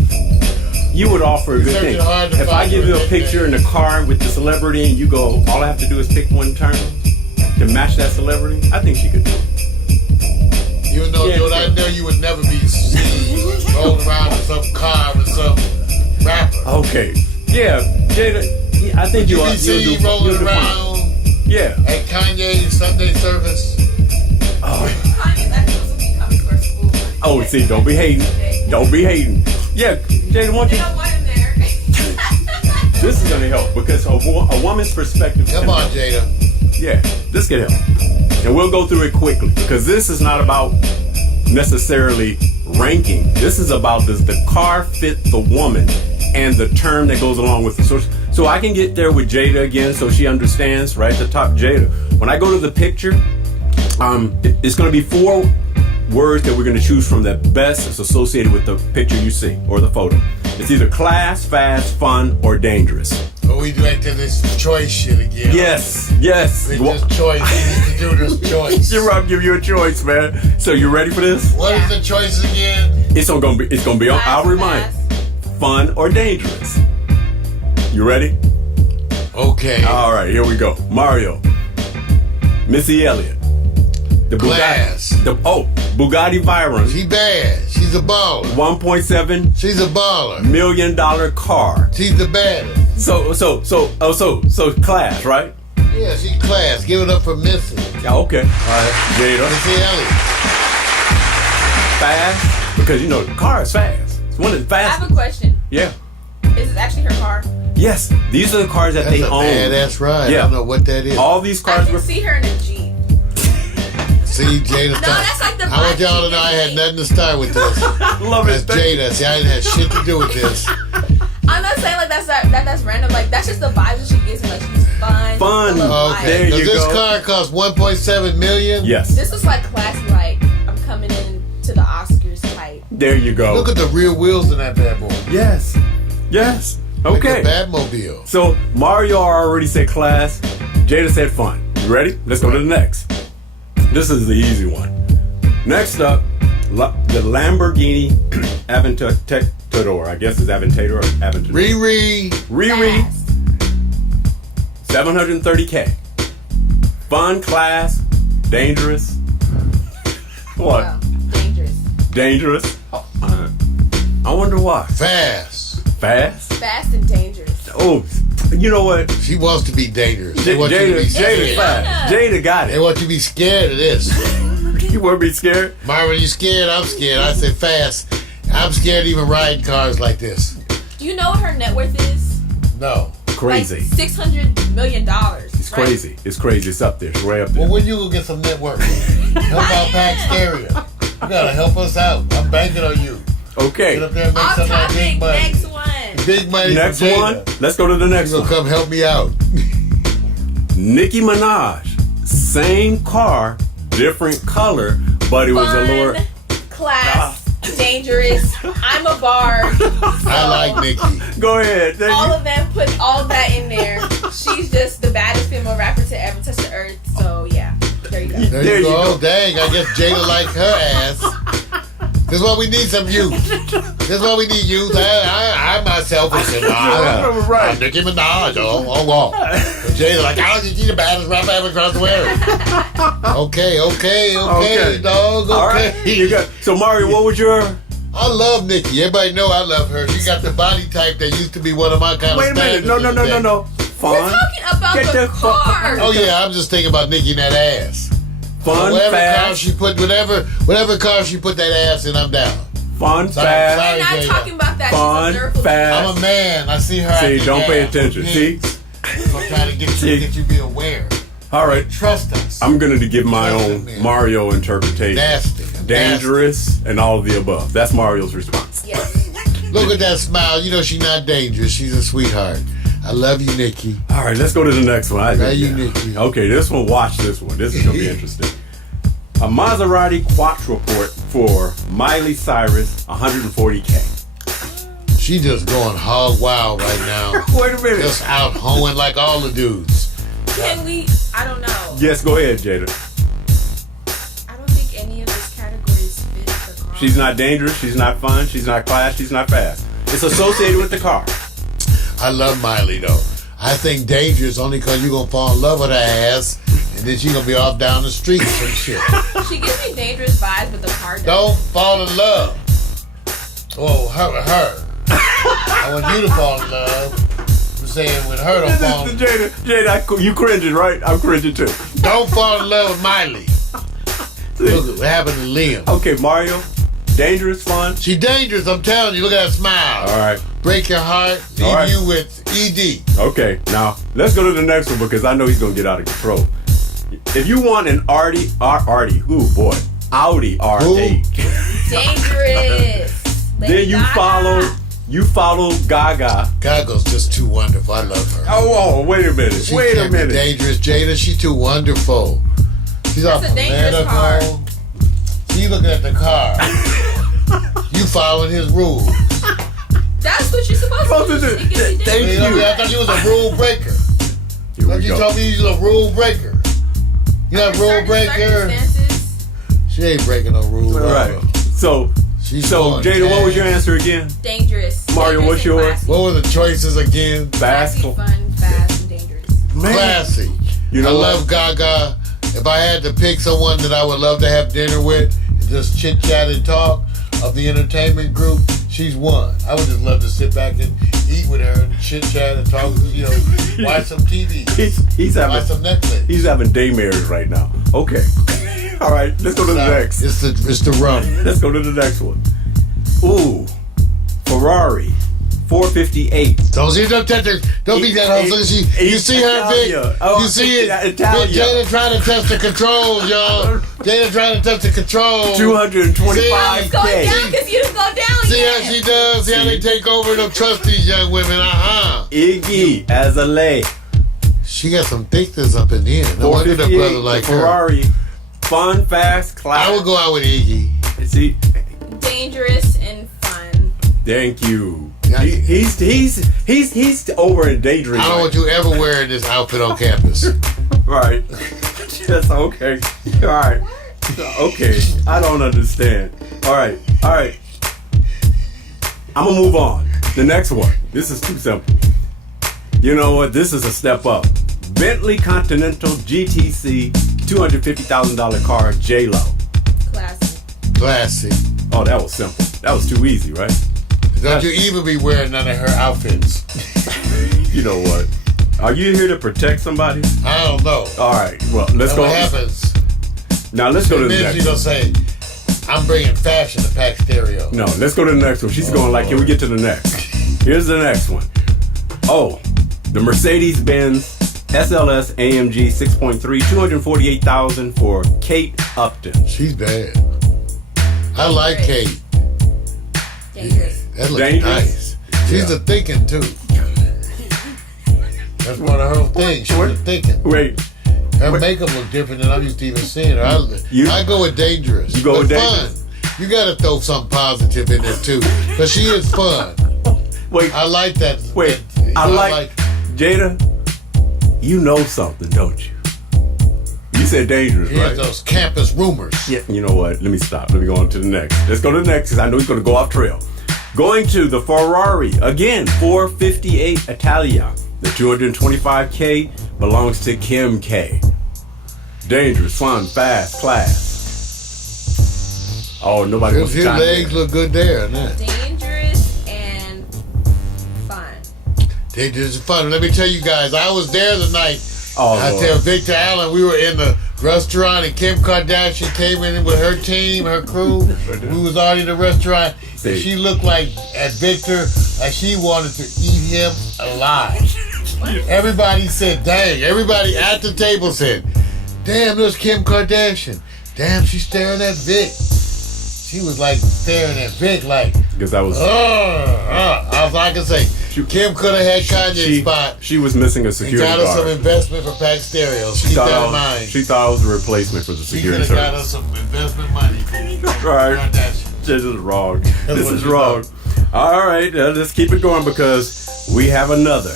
You would offer a good thing. If I give you a picture in the car with the celebrity and you go, all I have to do is pick one term to match that celebrity, I think she could do it. Even though, dude, I know you would never be seen rolling around in some car with some rapper. Okay. Yeah, Jada, I think you'll be seen rolling around at Kanye's Sunday service. Kanye's actually supposed to be coming to our school. Oh, see, don't be hating. Don't be hating. Yeah, Jada, They don't want him there. This is going to help because a woman's perspective. Come on, Jada. Yeah, this can help. And we'll go through it quickly because this is not about necessarily ranking. This is about, does the car fit the woman and the term that goes along with it. So I can get there with Jada again so she understands right at the top. Jada, when I go to the picture, it's going to be 4 words that we're going to choose from that best is associated with the picture you see or the photo. It's either class, fast, fun, or dangerous. Oh, we do to this choice shit again. Yes. This choice. We need to do this choice. You're right. I'll give you a choice, man. So you ready for this? What is the choice again? It's gonna be on. I'll remind. Fun or dangerous. You ready? Okay. All right. Here we go. Mario. Missy Elliott. The Glass. Bugatti Veyron. She bad. She's a baller. 1.7. She's a baller. $1 million car. She's the baddest. So class, right? Yeah, she's class. Give it up for Missy. Yeah, okay. All right. Jada. Missy Elliott. Fast, because the car is fast. It's one of the fastest. I have a question. Yeah. Is it actually her car? Yes. These are the cars that they own. Badass ride. Yeah. I don't know what that is. All these cars. I can see her in a Jeep. See, Jada. No, that's like the. I want y'all to know I had nothing to start with this. Love it. That's Jada. See, I didn't have shit to do with this. I'm not saying like that's random. Like that's just the vibes that she gives me. Like she's fun. Okay. There you this go. car costs $1.7 million. Yes. This is like classy. Like I'm coming in to the Oscars type. There you go. Look at the rear wheels in that bad boy. Yes. Okay. Like a Batmobile. So Mario already said class. Jada said fun. You ready? Let's go to the next. This is the easy one. Next up, the Lamborghini Aventador. I guess it's Aventador or Aventador. Riri. 730K. Fun, class, dangerous. What? Wow. Dangerous. I wonder why. Fast and dangerous. Oh, you know what? She wants to be dangerous. They want you to be Jada fast. Jada got it. They want you to be scared of this. You want to be scared? Marvin, you scared? I'm scared. I said fast. I'm scared even riding cars like this. Do you know what her net worth is? No. Crazy. Like $600 million. It's crazy. It's crazy. It's up there. It's way up there. Well, when you gonna get some net worth? Help out Pack Stereo. You gotta help us out. I'm banking on you. Okay. Get up there and make some like big money. Next one. Big money. Next for one. Let's go to the next one. Come help me out. Nicki Minaj, same car, different color, but it was a lower class, dangerous. I'm a bar. So I like Nicki. Go ahead. All of them put all of that in there. She's just the baddest female rapper to ever touch the earth. So yeah, there you go. There you go. Dang, I guess Jada like her ass. This is why we need some youth. This is why we need youth. I myself is I'm Nicki Minaj. Oh. Jada like, I don't think she's the baddest rapper ever across the world. Okay, dog. Okay. All right. So Mario, what was your? I love Nicki. Everybody know I love her. She got the body type that used to be one of my kind Wait of a minute. No. Fun. We're talking about the car. Oh yeah, I'm just thinking about Nicki and that ass. Fun, whatever fast. car she put, whatever car she put that ass in, I'm down. Fun, Sorry, fast. We're not talking about that. Fun, fast. I'm a man. I see her. See, don't pay attention. See? I'm trying to get you be aware. All right. Trust us. I'm going to give my own Mario interpretation. Nasty. Dangerous and all of the above. That's Mario's response. Yes. Look at that smile. You know she's not dangerous. She's a sweetheart. I love you, Nicki. All right, let's go to the next one. I love you, Nicki. Okay, this one. Watch this one. This is going to be interesting. A Maserati Quattraport for Miley Cyrus, $140K. She just going hog wild right now. Wait a minute. Just out hoeing like all the dudes. Can we? I don't know. Yes, go ahead, Jada. I don't think any of those categories fit the car. She's not dangerous. She's not fun. She's not class. She's not fast. It's associated with the car. I love Miley though. I think dangerous only because you're gonna fall in love with her ass, and then she's gonna be off down the street some shit. She gives me dangerous vibes with the car. Don't fall in love. Oh, her. I want you to fall in love. I'm saying with her, don't fall. Jada, you cringing, right? I'm cringing too. Don't fall in love with Miley. Look at what happened to Liam. Okay, Mario. Dangerous, fun. She dangerous, I'm telling you. Look at that smile. All right. Break your heart. Leave you with ED. Okay, now let's go to the next one because I know he's gonna get out of control. If you want an Audi Audi R8. Dangerous. Then you follow Gaga. Gaga's just too wonderful. I love her. Oh, wait a minute. She can't be dangerous, Jada. She's too wonderful. She's off a dangerous car. She looking at the car. You following his rules. That's what you're supposed to do. Thank you. I thought you was a rule breaker. You told me you was a rule breaker. You're not a rule breaker. She ain't breaking no rules. All right. So Jada, what was your answer again? Dangerous. Mario, what's yours? What were the choices again? Fast, fun, fast, and dangerous. Classy. You know I love Gaga. If I had to pick someone that I would love to have dinner with and just chit chat and talk of the entertainment group, she's one. I would just love to sit back and eat with her and chit chat and talk, watch some TV. Watch some Netflix. He's having daymares right now. Okay. All right, let's go to the next. It's the rum. Let's go to the next one. Ooh, Ferrari 458. Don't be that hoe. You see her, Vic? You see it? Jada trying to touch the controls, y'all. Jada trying to touch the controls. 225K. Go down because you didn't go down See yet. how she does? See how they take over and trust these young women? Iggy Azalea. She got some thickness up in here. No wonder the brother like Ferrari. Fun, fast, class. I would go out with Iggy. See, dangerous and fun. Thank you. He's over in daydream. I don't want you ever wearing this outfit on campus. Right. That's okay. All right. Okay. I don't understand. All right. I'm gonna move on. The next one. This is too simple. You know what? This is a step up. Bentley Continental GTC $250,000 car, J-Lo. Classy. Oh, that was simple. That was too easy, right? Don't you even be wearing none of her outfits. You know what? Are you here to protect somebody? I don't know. All right. Well, let's go. What happens? Now let's go to the next. She's gonna say, "I'm bringing fashion to Pack Stereo." No, let's go to the next one. She's going like, "Can we get to the next?" Here's the next one. Oh, the Mercedes-Benz SLS AMG 6.3, $248,000 for Kate Upton. She's bad. I like Kate. Dangerous. That looks nice. She's a thinking too. That That's one of her things. She was thinking. Wait. Her makeup look different than I'm used to even seeing her. I go with dangerous. You go with dangerous? Fun. You gotta throw something positive in there too. Because she is fun. Wait. I like that. Wait. I like Jada, you know something, don't you? You said dangerous, right? Those campus rumors. Yeah, you know what? Let me stop. Let me go on to the next. Let's go to the next because I know he's going to go off trail. Going to the Ferrari, again, 458 Italia. The 225K belongs to Kim K. Dangerous, fun, fast, class. Oh, nobody wants to chime in. His legs look good there, isn't it? Dangerous and fun. Dangerous and fun. Let me tell you guys, I was there the night. I Lord. tell Victor Allen, we were in the restaurant and Kim Kardashian came in with her team, her crew. We was already in the restaurant. And she looked like, at Victor, like she wanted to eat him alive. Everybody said, dang. Everybody at the table said, damn, there's Kim Kardashian. Damn, she's staring at Vic. She was like staring at Vic like, because that was. I was like, I can say, Kim could have had Kanye's spot. She was missing a security guard. Got us some investment for Pack Stereo. Keep that in mind. She thought it was a replacement for the security service. She could have got us some investment money. Right. This is wrong. This is wrong. All right, let's keep it going because we have another.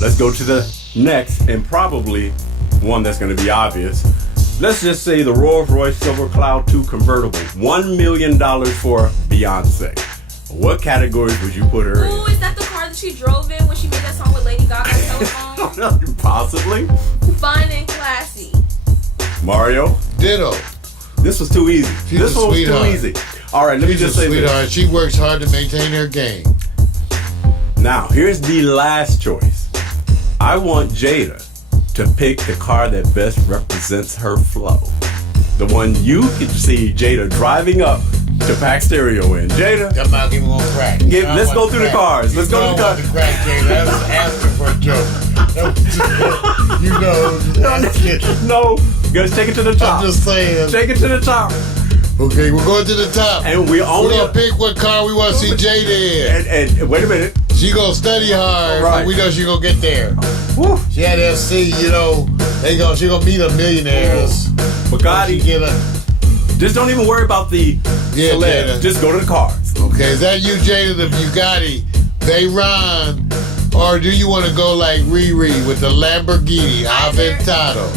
Let's go to the next and probably one that's going to be obvious. Let's just say the Rolls-Royce Silver Cloud 2 convertible, $1 million for Beyonce. What categories would you put her in? Ooh, is that the car that she drove in when she made that song with Lady Gaga's telephone? Possibly. Fun and classy. Mario? Ditto. This was too easy. This one was too easy. All right, let me just say this. She works hard to maintain her game. Now, here's the last choice. I want Jada to pick the car that best represents her flow. The one you can see Jada driving up to Pack Stereo in. Jada. I'm not even going to crack. Let's go through the cars. Let's go through the cars. Crack, Jada. That was asking for a joke. You know. No. Guys, take it to the top. I'm just saying. Take it to the top. Okay, we're going to the top. And we're going to pick what car we want to see Jada in. And wait a minute. She going to study hard. Right. But we know she going to get there. Woo. She had FC, you know. She going to meet a millionaires. Bugatti. Just don't even worry about the celebs. Just go to the cars. Okay, is that you, Jada, the Bugatti, Veyron, or do you want to go like Riri with the Lamborghini Aventador?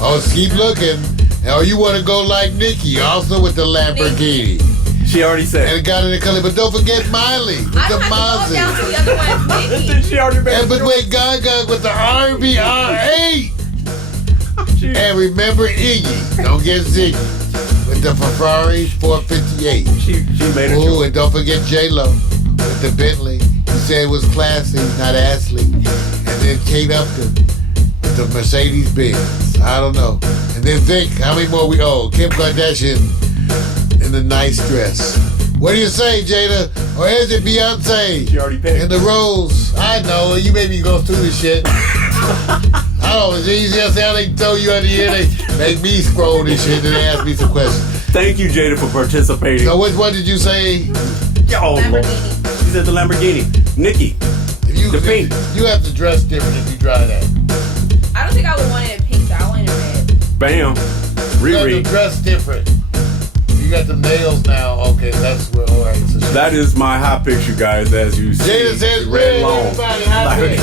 Oh, keep looking. Or you want to go like Nikki, also with the Lamborghini. She already said. And it got in the color, but don't forget Miley with the Mozzie. Down to the other one, Nikki. She already made but wait, Gaga with the R&B R8. And remember Iggy, don't get Ziggy, with the Ferrari 458. She made it. Ooh, and don't forget J-Lo with the Bentley. You said it was classy, not Ashley. And then Kate Upton with the Mercedes-Benz. I don't know. And then Vic, how many more we owe? Kim Kardashian in the nice dress. What do you say, Jada? Or is it Beyonce? She already picked. In the rose. I know. You made me go through this shit. Oh, it's easier to say how they throw you out of here. They make me scroll this shit and they ask me some questions. Thank you, Jada, for participating. So which one did you say? Lamborghini. She said the Lamborghini. Nikki. The pink. You have to dress different if you drive that. I don't think I would want it in pink though. I want it in red. Bam. Riri. You have to dress different. You got the nails now. Okay, that's where. All right. So that is my hot picture, guys. As you see, Jada says red. Everybody hot picture.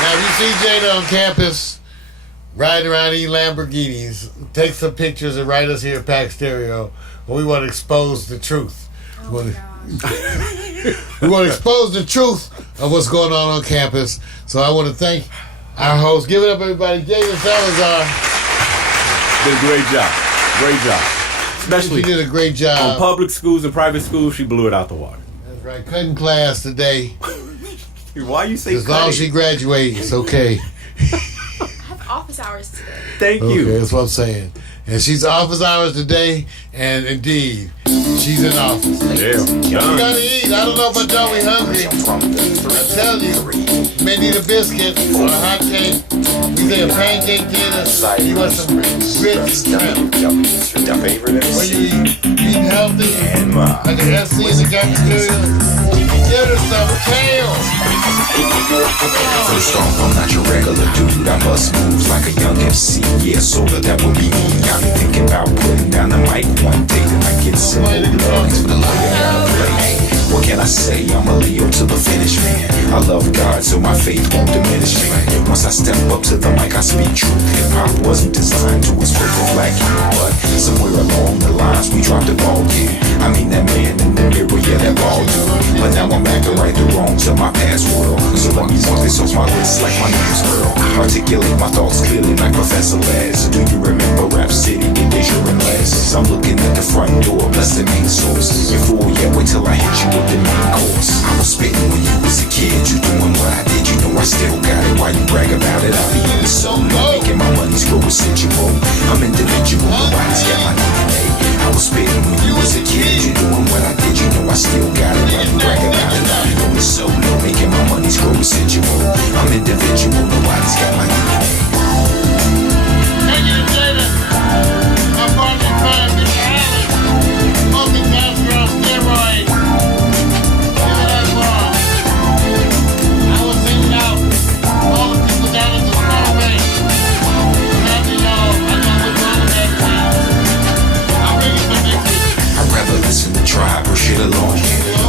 Now, if you see Jada on campus riding around eating Lamborghinis, take some pictures and write us here at Pack Stereo. We want to expose the truth. We want to expose the truth of what's going on campus. So I want to thank our host. Give it up, everybody. Jada Salazar. Did a great job. Great job. Especially she did a great job. On public schools and private schools, she blew it out the water. That's right. Cutting class today. Why you say as long as she graduates, it's okay. I have office hours today. Thank you. Okay, that's what I'm saying. And she's office hours today, and indeed, she's in office. Yeah, you gotta eat. I don't know if I don't be hungry. I tell you, you may need a biscuit or a hot cake. We say a pancake dinner. You want some grits and shrimp. What you eat? Eating healthy? Like an FC in the cafeteria? Get her some tail. First off, I'm not your regular dude. I bust moves like a young MC. Yeah, sorta, that would be me. I be thinking about putting down the mic one day. Then I get some old lines for the love that I play. What can I say? I'm a Leo to the finish, man. I love God, so my faith won't diminish me. Once I step up to the mic, I speak truth. Hip-hop wasn't designed to exploit the black youth, but somewhere along the lines, we dropped the ball, yeah. I mean that man in the mirror, yeah, that ball dude. But now I'm back to right the wrongs of my past world. So let me walk this off my list like my name's Earl. Articulate my thoughts clearly like Professor Les. Do you remember Rap City with Deja and Les? I'm looking at the front door, bless the main source. You fool, yeah, wait till I hit you with the main course. I was spitting when you was a kid, you doing what I did, you know I still got it. Why you brag about it? I'll be in the solo, making my money screw residual. I'm individual, nobody's got my DNA. I was spitting when you was a kid, you doing what I did, you know I still got it. Why you brag about it? I'll be in the solo, making my money screw residual. I'm individual, nobody's got my DNA. Thank you, David. My partner, crime, Mr. Allen. Multitasker on steroids. I was thinking out all the people down at the Star Bank. Glad to know I know what's wrong with that thing. I'll bring you some next week. I'd rather listen to Tribe or shit alone.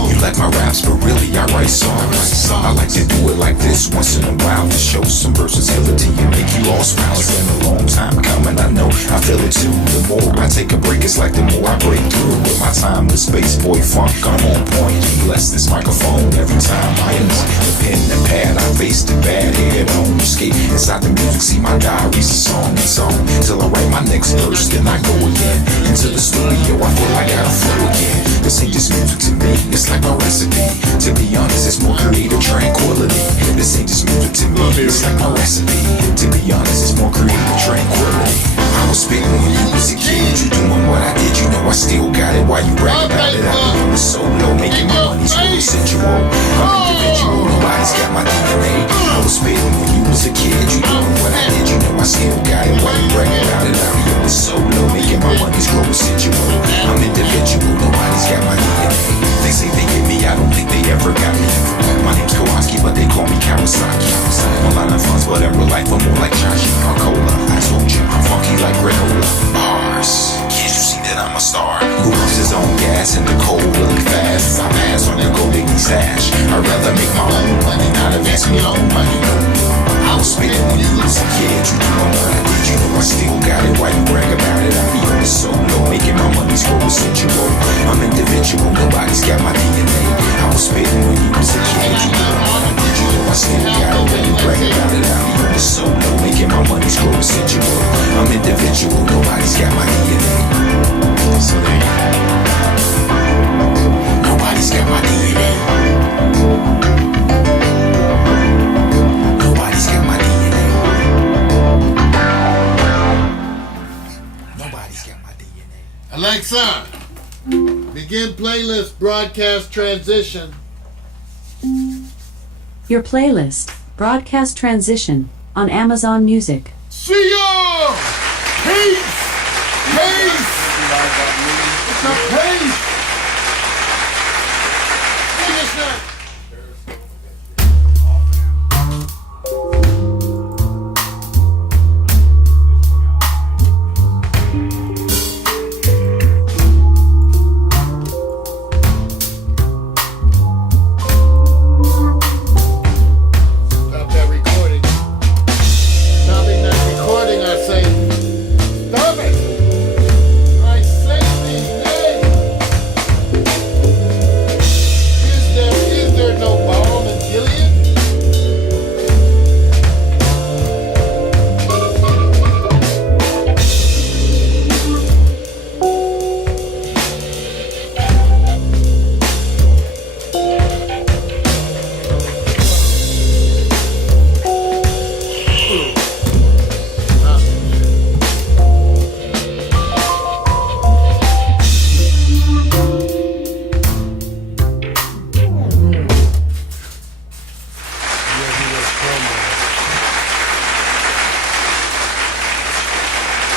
You like my raps, but really I write songs. I like to do it like this once in a while to show some versatility and make you all smile. It's been a long time coming, I know, I feel it too. The more I take a break, it's like the more I break through. With my timeless space boy funk, I'm on point. Bless this microphone every time I anoint the pen and pad. I face the bad head on skate inside the music. See my diary's a song and song till I write my next verse. Then I go again into the studio. I feel like I gotta flow again. This ain't just music to me, it's like my recipe. To be honest, it's more creative tranquility. This ain't just music to me, it's like my recipe. To be honest, it's more creative tranquility. I was spitting when you was a kid, you doing what I did, you know I still got it. Why you brag about it? I be on the solo, making my money so residual. I'm individual, nobody's got my DNA. I was spitting when you was a kid, you doing what I did, you know I still got it. Why you brag about it? I be on the solo, making my money grow residual. I'm individual, nobody's got my DNA. They say they get me, I don't think they ever got me. My name's Kowalski, but they call me Kawasaki. I'm a lot of funds, but in real life I'm more like Chachi or Cola. I told you, I'm funky like granola. Bars, can't you see that I'm a star? Who pumps his own gas in the cold really fast? I pass on the gold digging stash. I'd rather make my own money, not advance me own money. I was spitting when you was a kid, you doing what I did, you know I still got it. Why you brag about it? I be on the solo, making my money grow residual. I'm individual, nobody's got my DNA. I was spitting when you was a kid, you doing what I did, you know I still got it. Why you brag about it? I be on the solo, making my money grow residual. I'm individual, nobody's got my DNA. So there you go. Nobody's got my DNA. Nobody's got my DNA. Nobody's got my DNA. Alexa, begin playlist broadcast transition. Your playlist, Broadcast Transition, on Amazon Music. See ya! Peace! Peace! It's a peace! Finish that!